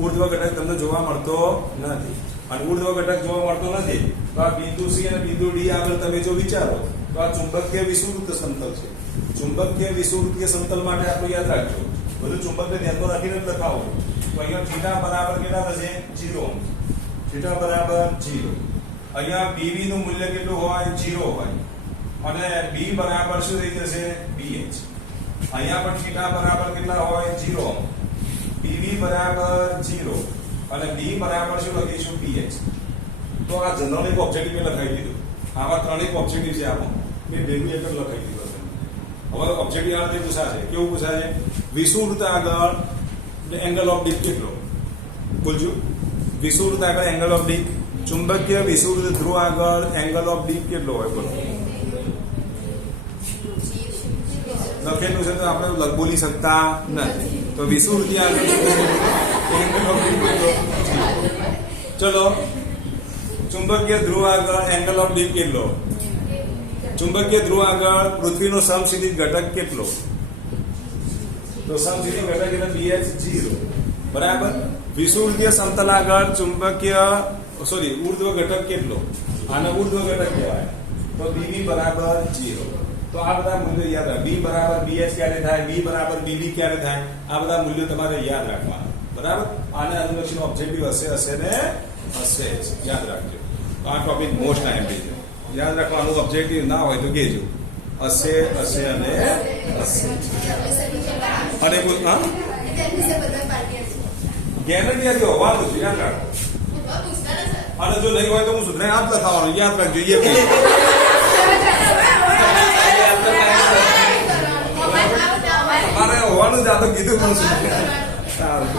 ઉર્ધ્વ ઘટક તમને જોવા મળતો નથી. અને ઉર્ધ્વ ઘટક જોવા મળતો નથી તો આ બિંદુ C અને બિંદુ D આગળ તમે જો વિચારો તો આ ચુંબકીય વિષુવવૃત્ત સમતલ છે. ચુંબકીય વિષુવવૃત્તીય સમતલ માટે આપણે યાદ રાખજો, બધું ચુંબકને ધ્યાનમાં રાખીને જ લખાવો. તો અહીંયા θ બરાબર કેટલા થશે? 0. θ બરાબર 0. અહીંયા BV નું મૂલ્ય કેટલું હોય? 0 હોય. અને B બરાબર શું થઈ જશે? BH. અહીંયા પણ θ બરાબર કેટલા હોય? 0. BV બરાબર 0 અને B બરાબર શું લખીશું PH. તો આ જનરલ એક ઓબ્જેક્ટિવ મેં લખાઈ દીધું. આવા ત્રણ એક ઓબ્જેક્ટિવ છે આમાં મેં ભેગું એક જ લખાઈ દીધું છે. હવે ઓબ્જેક્ટિવ આ રીતે પૂછાશે. કેવું પૂછાશે? વિષુવવૃત્ત આગળ એંગલ ઓફ ડીપ કેટલો? બોલજો. વિષુવવૃત્ત આગળ એંગલ ઓફ ડીપ, ચુંબકીય વિષુવવૃત્ત ધ્રુવ આગળ એંગલ ઓફ ડીપ કેટલો હોય? બોલો. લખેલું છે તો આપણે બોલી શકતા નથી. તો વિષુવવૃત્ત આગળ એંગલ ઓફ ડીપ કેટલો? ચલો, ચુંબકીય ધ્રુવ આગળ એંગલ ઓફ ડીપ કેટલો? ચુંબકીય ધ્રુવ આગળ પૃથ્વીનો સમસ્થિતિ ઘટક કેટલો? તો સમસ્થિતિ ઘટક એટલે BH 0 બરાબર. વિષુવવૃત્તીય સમતલ આગળ ચુંબકીય ઉર્ધ્વ ઘટક કેટલો? આને ઉર્ધ્વ ઘટક કહેવાય. તો BB બરાબર 0. તો આ બધા મૂલ્યો યાદ રાખ. B બરાબર BH ક્યારે થાય? B બરાબર BB ક્યારે થાય? આ બધા મૂલ્યો તમારે યાદ રાખવાના. બરાબર. આને અનુલક્ષીનો ઓબ્જેક્ટિવ હશે ને હશે જ. યાદ રાખજો. આ ટોપિક મોસ્ટ આઈએમપી છે. યાદ રાખવાનું. ઓબ્જેક્ટિવ ના હોય તો કહેજો. હશે અને હશે. અને કોઈ હા ગેરંટી નથી હોવાનું છે. યાદ રાખો. અને જો નહીં હોય તો હું સુધરાય આપ લખાવાનું. યાદ રાખજો. મારે હોવાનું જ આ તો કીધું પણ સારું.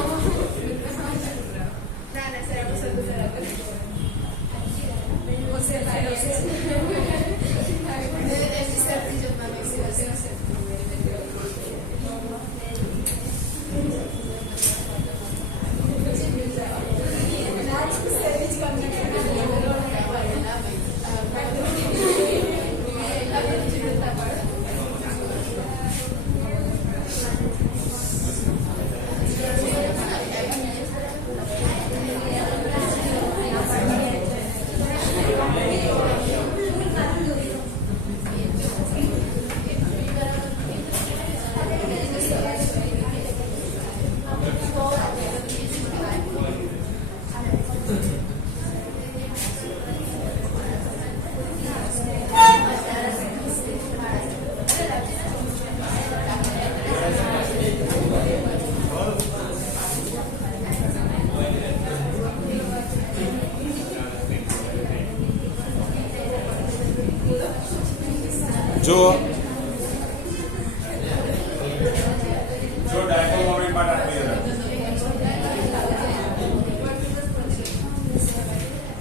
જો ડાયપોલ મોમેન્ટ માટે આટલું યાદ રાખો.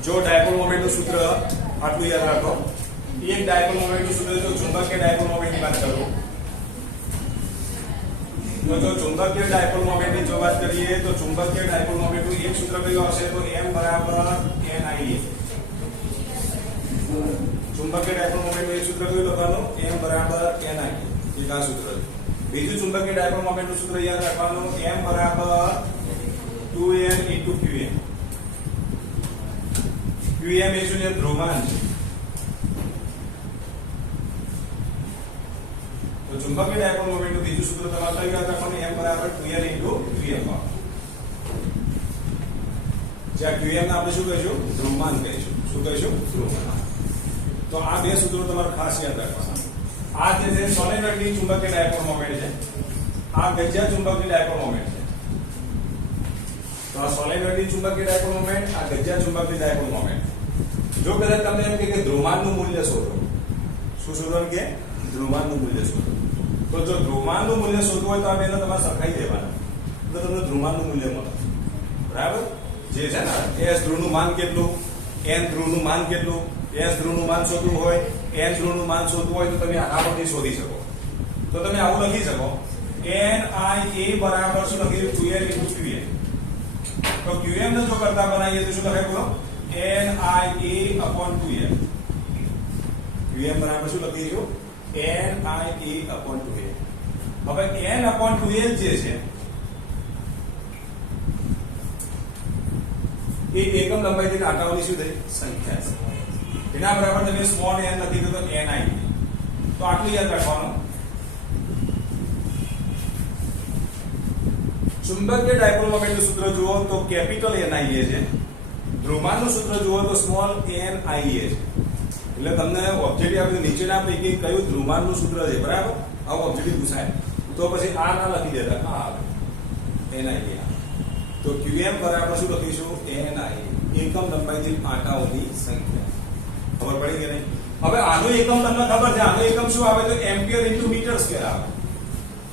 જો ડાયપોલ મોમેન્ટનું સૂત્ર આટલું યાદ રાખો. એક ડાયપોલ મોમેન્ટનું સૂત્ર જો ચુંબકીય ડાયપોલ મોમેન્ટની વાત કરું તો જો ચુંબકીય ડાયપોલ મોમેન્ટની જો વાત કરીએ તો ચુંબકીય ડાયપોલ મોમેન્ટનું એક સૂત્ર કયું હશે? તો M બરાબર NI. ચુંબકીય ડાયપોલ મોમેન્ટનું એક સૂત્ર કયું લખવાનું? M બરાબર NI. એક આ સૂત્ર. બીજું ચુંબકીય ડાયપોલ મોમેન્ટનું સૂત્ર યાદ રાખવાનું. M બરાબર 2N * Qm. Qm એ શું છે? ધ્રુવાંક છે. તો ચુંબકીય ડાયપોલ મોમેન્ટનું બીજું સૂત્ર તમારે યાદ રાખવાનું. M બરાબર 2N * Qm. જ્યાં Qm ને આપણે શું કહીશું? ધ્રુવાંક કહીશું. શું કહીશું? ધ્રુવાંક. તો આ બે સૂત્રો તમારે ખાસ યાદ રાખવાના. આ જે છે સોલેનોઇડની ચુંબકીય ડાયપોલ મોમેન્ટ છે. આ ગજ્જા ચુંબકીય ડાયપોલ મોમેન્ટ છે. તો આ સોલેનોઇડની ચુંબકીય ડાયપોલ મોમેન્ટ, આ ગજ્જા ચુંબકીય ડાયપોલ મોમેન્ટ. જો કદાચ તમને એમ કે ધ્રુવાંકનું મૂલ્ય શોધો. શું શોધવાનું કે? ધ્રુવાંકનું મૂલ્ય શોધો. તો જો ધ્રુવાંકનું મૂલ્ય શોધવું હોય તો આ બેને તમારે સરખાઈ દેવાના. તો તમને ધ્રુવાંકનું મૂલ્ય મળે. બરાબર. જે છે ને S ધ્રુવનું માન કેટલું, N ધ્રુવનું માન કેટલું, S ધ્રુવનું માન શોધવું હોય, N ધ્રુવનું માન શોધવું હોય તો તમે આ પરથી શોધી શકો. તો તમે આવું લખી શકો. NI બરાબર શું લખીશું? 2N * Qm. તો Qm ને જો કરતા બનાવીએ તો શું લખાય? બોલો. NI/2M. Qm બરાબર શું લખીશું? NI/2M. હવે N/2L જે છે એ એકમ લંબાઈથી કાંટાઓની શું થઈ? સંખ્યા છે. એના બરાબર તમે સ્મોલ n લખી દો તો Ni. તો આટલું યાદ રાખવાનું. ચુંબકીય ડાયપોલ મોમેન્ટનું સૂત્ર જુઓ તો કેપિટલ Ni છે. ધ્રુવાંકનું સૂત્ર જુઓ તો સ્મોલ Ni છે. એટલે તમને ઓબ્જેક્ટિવ આપ્યું નીચેના પૈકી કયું ધ્રુવાંકનું સૂત્ર છે? બરાબર. આવું ઓબ્જેક્ટિવ પૂછાય તો પછી આ ના લખી દેતા. આ આવે Ni. તો qm બરાબર શું લખીશું ni એકમ લંબાઈ દીઠ આંટાઓની સંખ્યા. ખબર પડી કે નહીં? હવે આનો એકમ તમને ખબર છે, આનો એકમ શું આવે તો એમ્પિયર ઇન્ટુ મીટર સ્ક્વેર આવે.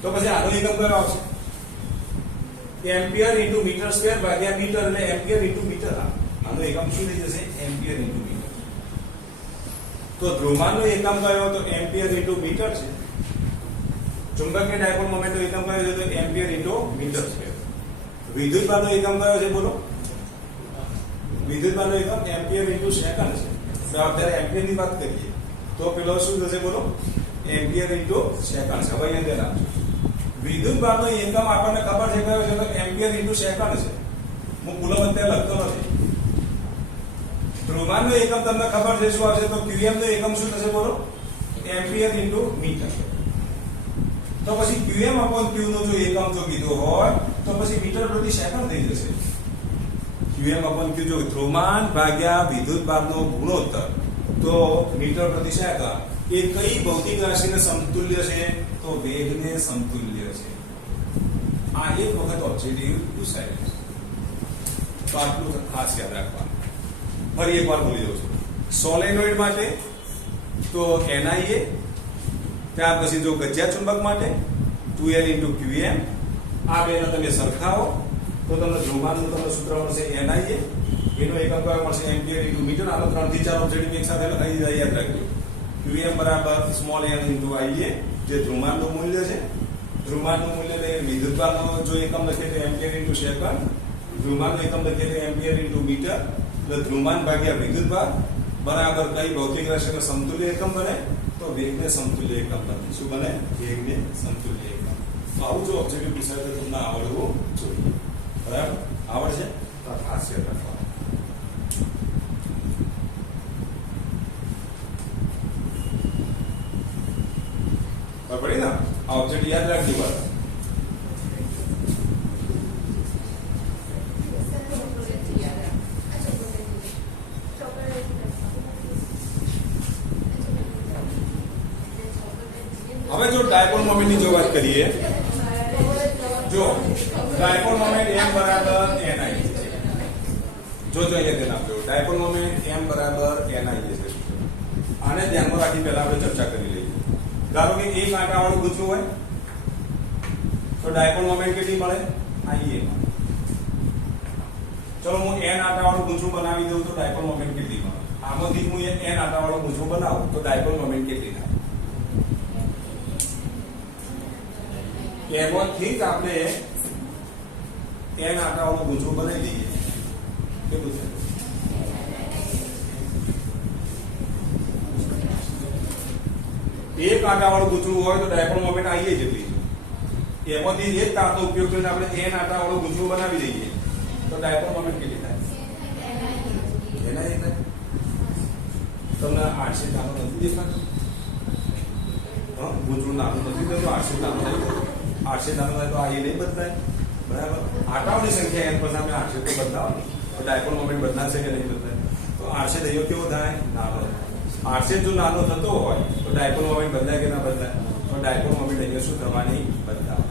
તો પછી આનો એકમ કયો આવશે? એમ્પિયર ઇન્ટુ મીટર સ્ક્વેર ભાગ્યા મીટર એટલે એમ્પિયર ઇન્ટુ મીટર આવે. આનો એકમ શું થઈ જશે? Ampere into meter. તો ધ્રુવમાનનો એકમ કયો તો એમ્પિયર ઇન્ટુ મીટર છે. ચુંબકીય ડાયપોલ મોમેન્ટનો એકમ કયો છે તો એમ્પિયર ઇન્ટુ મીટર સ્ક્વેર. વિદ્યુતભારનો એકમ કયો છે બોલો? વિદ્યુતભારનો એકમ એમ્પિયર ઇન્ટુ સેકન્ડ છે. તો અત્યારે એમ્પિયર ની વાત કરીએ તો પેલો શું થશે બોલો? એમ્પિયર ઇન્ટુ સેકન્ડ છે. હવે અહીંયા ધ્યાન આપજો. વિદ્યુતભારનો એકમ આપણને ખબર છે કયો છે તો એમ્પિયર ઇન્ટુ સેકન્ડ છે. હું કુલમ અત્યારે લખતો નથી. ધ્રુવમાનનો એકમ તમને ખબર છે શું આવશે તો qm નો એકમ શું થશે બોલો? Ampere into meter. તો પછી qm upon q નો જો એકમ જો કીધો હોય તો પછી મીટર પ્રતિ સેકન્ડ થઈ જશે. qm upon q જો ધ્રુવમાન ભાગ્યા વિદ્યુતભારનો ગુણોત્તર તો મીટર પ્રતિ સેકન્ડ એ કઈ ભૌતિક રાશિને સમતુલ્ય છે તો વેગને સમતુલ્ય છે. આ એક વખત ઓબ્જેક્ટિવ પૂછાય છે. તો આટલું ખાસ યાદ રાખવાનું. ફરી એકવાર બોલી દઉં છું. સોલેનોઇડ માટે તો NIA, ત્યાર પછી જો ગજ્યા ચુંબક માટે 2L into qm. આ બેને તમે સરખાવો તો તમને ધ્રુવમાનનું તમને સૂત્ર મળશે NIA. એનો એકમ કયો મળશે? Ampere into meter. આનો 3 થી 4 ઓબ્જેક્ટિવ એક સાથે લખાઈ દીધા, યાદ રાખજો. qm બરાબર સ્મોલ n into ia જે ધ્રુવમાનનું મૂલ્ય છે. ધ્રુવમાનનું મૂલ્ય એટલે વિદ્યુતભારનો જો એકમ લખીએ તો એમ્પિયર ઇન્ટુ સેકન્ડ. ધ્રુવમાનનો એકમ લખીએ તો એમ્પિયર ઇન્ટુ મીટર. એટલે ધ્રુવમાન ભાગ્યા વિદ્યુતભાર બરાબર કઈ ભૌતિક રાશિનો સમતુલ્ય એકમ બને તો વેગને સમતુલ્ય એકમ બને. શું બને? વેગને સમતુલ્ય એકમ. તો આવું જો ઓબ્જેક્ટિવ પૂછાય તો તમને આવડવું જોઈએ. બરાબર? આવડશે તો ખાસ યાદ રાખવાનું. પડી ને આ ઓબ્જેક્ટ યાદ રાખજો. બરાબર? હવે જો ડાયપોલ મોમેન્ટ ની જો વાત કરીએ, જો ડાયપોલ મોમેન્ટ m બરાબર ni. જો અહીંયા ધ્યાન આપજો. ડાયપોલ મોમેન્ટ m બરાબર ni છે. આને ધ્યાનમાં રાખી પહેલા આપણે ચર્ચા કરી લઈએ. ધારો કે એક આંટાવાળું ગુંચવું હોય તો ડાયપોલ મોમેન્ટ કેટલી મળે? ia. ચલો હું n આંટાવાળું ગુંચવું બનાવી દઉં તો ડાયપોલ મોમેન્ટ કેટલી મળે? આમાંથી હું n આંટાવાળું ગુંચવું બનાવું તો ડાયપોલ મોમેન્ટ કેટલી થાય? એમાંથી જ આપણે n આંટાવાળું ગુંચવું બનાવી દઈએ. કેટલું છે? એક આંટાવાળું ગુંચવું હોય તો ડાયપોલ મોમેન્ટ IA જેટલી છે. એમાંથી એક તારનો ઉપયોગ કરીને આપણે n આંટાવાળું ગુંચવું બનાવી દઈએ તો ડાયપોલ મોમેન્ટ કેટલી થાય? એના એક થાય. તમને 800 તાનો નથી દેખાતો? ગુંચવું નાનું નથી થતું. 800 તાનો નહીં. 800 નાનો થાય તો IA નહીં બદલાય. બરાબર? આંટાઓની સંખ્યા n પર સામે 800 તો બદલાવાની. તો ડાયપોલ મોમેન્ટ બદલાશે કે નહીં બદલાય? તો 800 દૈયો કેવો થાય? નાનો. 800 જો નાનો થતો હોય તો ડાયપોલ મોમેન્ટ બદલાય કે ના બદલાય? તો ડાયપોલ મોમેન્ટ અહીંયા શું થવાની? બદલાવ.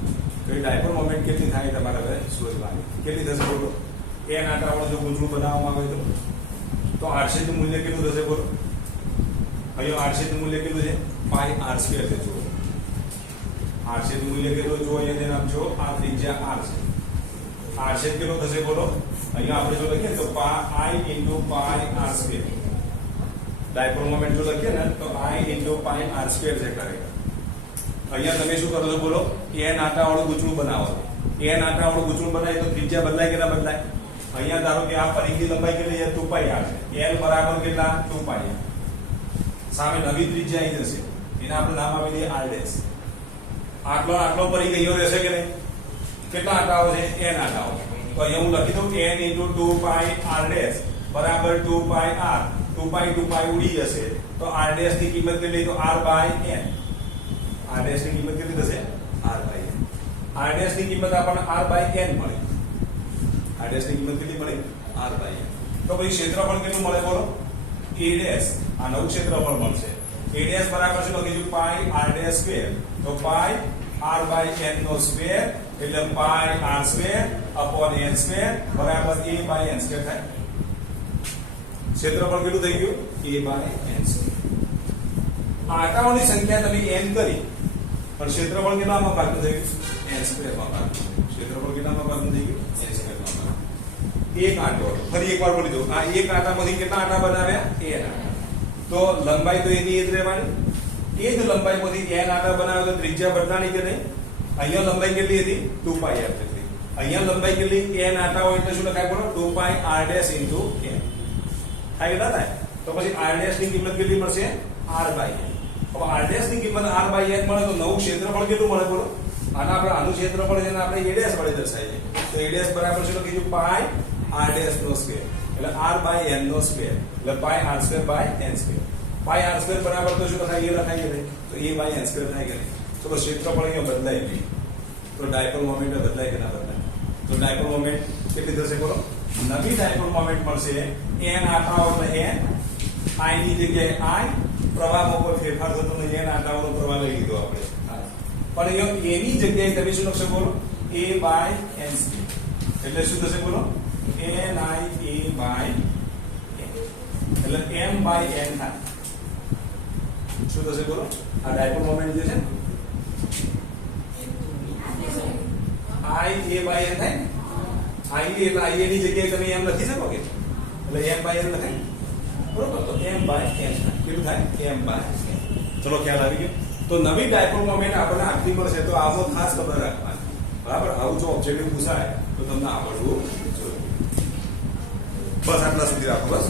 તો એ ડાયપોલ મોમેન્ટ કેટલી થાય તમારે હવે શોધવાની. કેટલી થશે બોલો? n આંટાવાળું જો ગુંચવું બનાવવામાં આવે તો 800 નું મૂલ્ય કેટલું થશે બોલો? અહીંયા 800 નું મૂલ્ય કેટલું છે? પાઈ r² છે. જો 800 નું મૂલ્ય કેટલું જો અહીંયા ધ્યાન આપજો. આ ત્રિજ્યા r છે. 800 કેટલો થશે બોલો? અહીંયા આપણે જો લખીએ તો પાઈ into pi r². Dipole moment જો લખીએ ને તો I into pi r² છે ખરેખર. અહીંયા તમે શું કરો છો બોલો? n આંટાવાળું ગુંચવું બનાવો. n આંટાવાળું ગુંચવું બનાવી તો ત્રિજ્યા બદલાય કે ના બદલાય? અહીંયા ધારો કે આ પરિઘની લંબાઈ કેટલી છે? 2πr છે. l બરાબર કેટલા? 2πr. સામે નવી ત્રિજ્યા આવી જશે. એને આપણે નામ આપી દઈએ r'. આટલો પરિઘ અહીંયા રહેશે કે નહીં? કેટલા આંટાઓ છે? n આંટાઓ. તો અહીંયા હું લખી દઉં n into 2πr' બરાબર 2πr. 2π ઉડી જશે તો r' ની કિંમત કેટલી? તો r/n. r' ની કિંમત કેટલી થશે? r/n. r' ની કિંમત આપણને r/n મળી. r' ની કિંમત કેટલી મળી? r/n. તો પછી ક્ષેત્રફળ કેટલું મળે બોલો? a'. આ નવું ક્ષેત્રફળ મળશે. a' બરાબર શું લખીશું? Pi r' square. તો પાઈ r/n નો સ્ક્વેર એટલે pi r square upon n square બરાબર a બાય n સ્ક્વેર થાય. ક્ષેત્રફળ કેટલું થઈ ગયું? a by n square. આંકડાઓની સંખ્યા તમે n કરી પણ ક્ષેત્રફળ કેટલામાં ભાગનું થઈ ગયું? n સ્ક્વેર માં ભાગનું. ક્ષેત્રફળ કેટલામાં ભાગનું થઈ ગયું? n સ્ક્વેર માં ભાગનું. એક આંટો ફરી એકવાર બોલી દઉં. આ એક આંટામાંથી કેટલા આંટા બનાવ્યા? n આંટા. તો લંબાઈ તો એની એ જ રહેવાની. એ જ લંબાઈમાંથી n આંટા બનાવ્યા તો ત્રિજ્યા બદલાણી કે નહીં? અહીંયા લંબાઈ કેટલી હતી? 2πr જેટલી. અહીંયા લંબાઈ કેટલી? n આંટા હોય એટલે શું લખાય? બોલો 2πr ડેશ ઇન્ટુ n. થાય કેટલા થાય? તો પછી r ડેશ ની કિંમત કેટલી મળશે? r by n. હવે r ડેશ ની કિંમત r બાય n મળે તો નવું ક્ષેત્રફળ કેટલું મળે? બોલો. આના આપણે આનું ક્ષેત્રફળ જેને આપણે a ડેશ વડે દર્શાવીએ. તો a ડેશ બરાબર શું લખીશું? પાઈ r ડેશ નો સ્ક્વેર એટલે r બાય n નો સ્ક્વેર એટલે pi r square by n square. Pi r square બરાબર તો શું લખાય? a લખાય કે નહીં? તો a બાય n સ્ક્વેર થાય કે નહીં? તો બસ ક્ષેત્રફળ અહીંયા બદલાઈ ગયું. તો ડાયપોલ મોમેન્ટ બદલાય કે ના બદલાય? તો ડાયપોલ મોમેન્ટ કેટલી થશે? બોલો. નવી ડાયપોલ મોમેન્ટ મળશે n આંટાઓ એટલે n, i ની જગ્યાએ i, પ્રવાહમાં કોઈ ફેરફાર થતો નથી. n આંટાઓનો પ્રવાહ લઈ લીધો આપણે. પણ અહીંયા a ની જગ્યાએ તમે શું લખશો? બોલો. a બાય n સ્ક્વેર એટલે શું થશે? બોલો. ni a બાય n એટલે m બાય n થાય. શું થશે? બોલો. આ ડાયપોલ મોમેન્ટ જે છે ને i a બાય n થાય. i એટલે i a ની જગ્યાએ તમે m લખી શકો કે? એટલે m બાય n લખાય. બરોબર. તો m બાય n થાય. કેટલું થાય? m by n. ચલો ખ્યાલ આવી ગયો. તો નવી ડાયપોલ મોમેન્ટ આપણને આટલી મળશે તો આવો ખાસ ખબર રાખવાની. બરાબર. આવું જો ઓબ્જેક્ટિવ પૂછાય તો તમને આવડવું જોઈએ. બસ આટલા સુધી રાખો. બસ.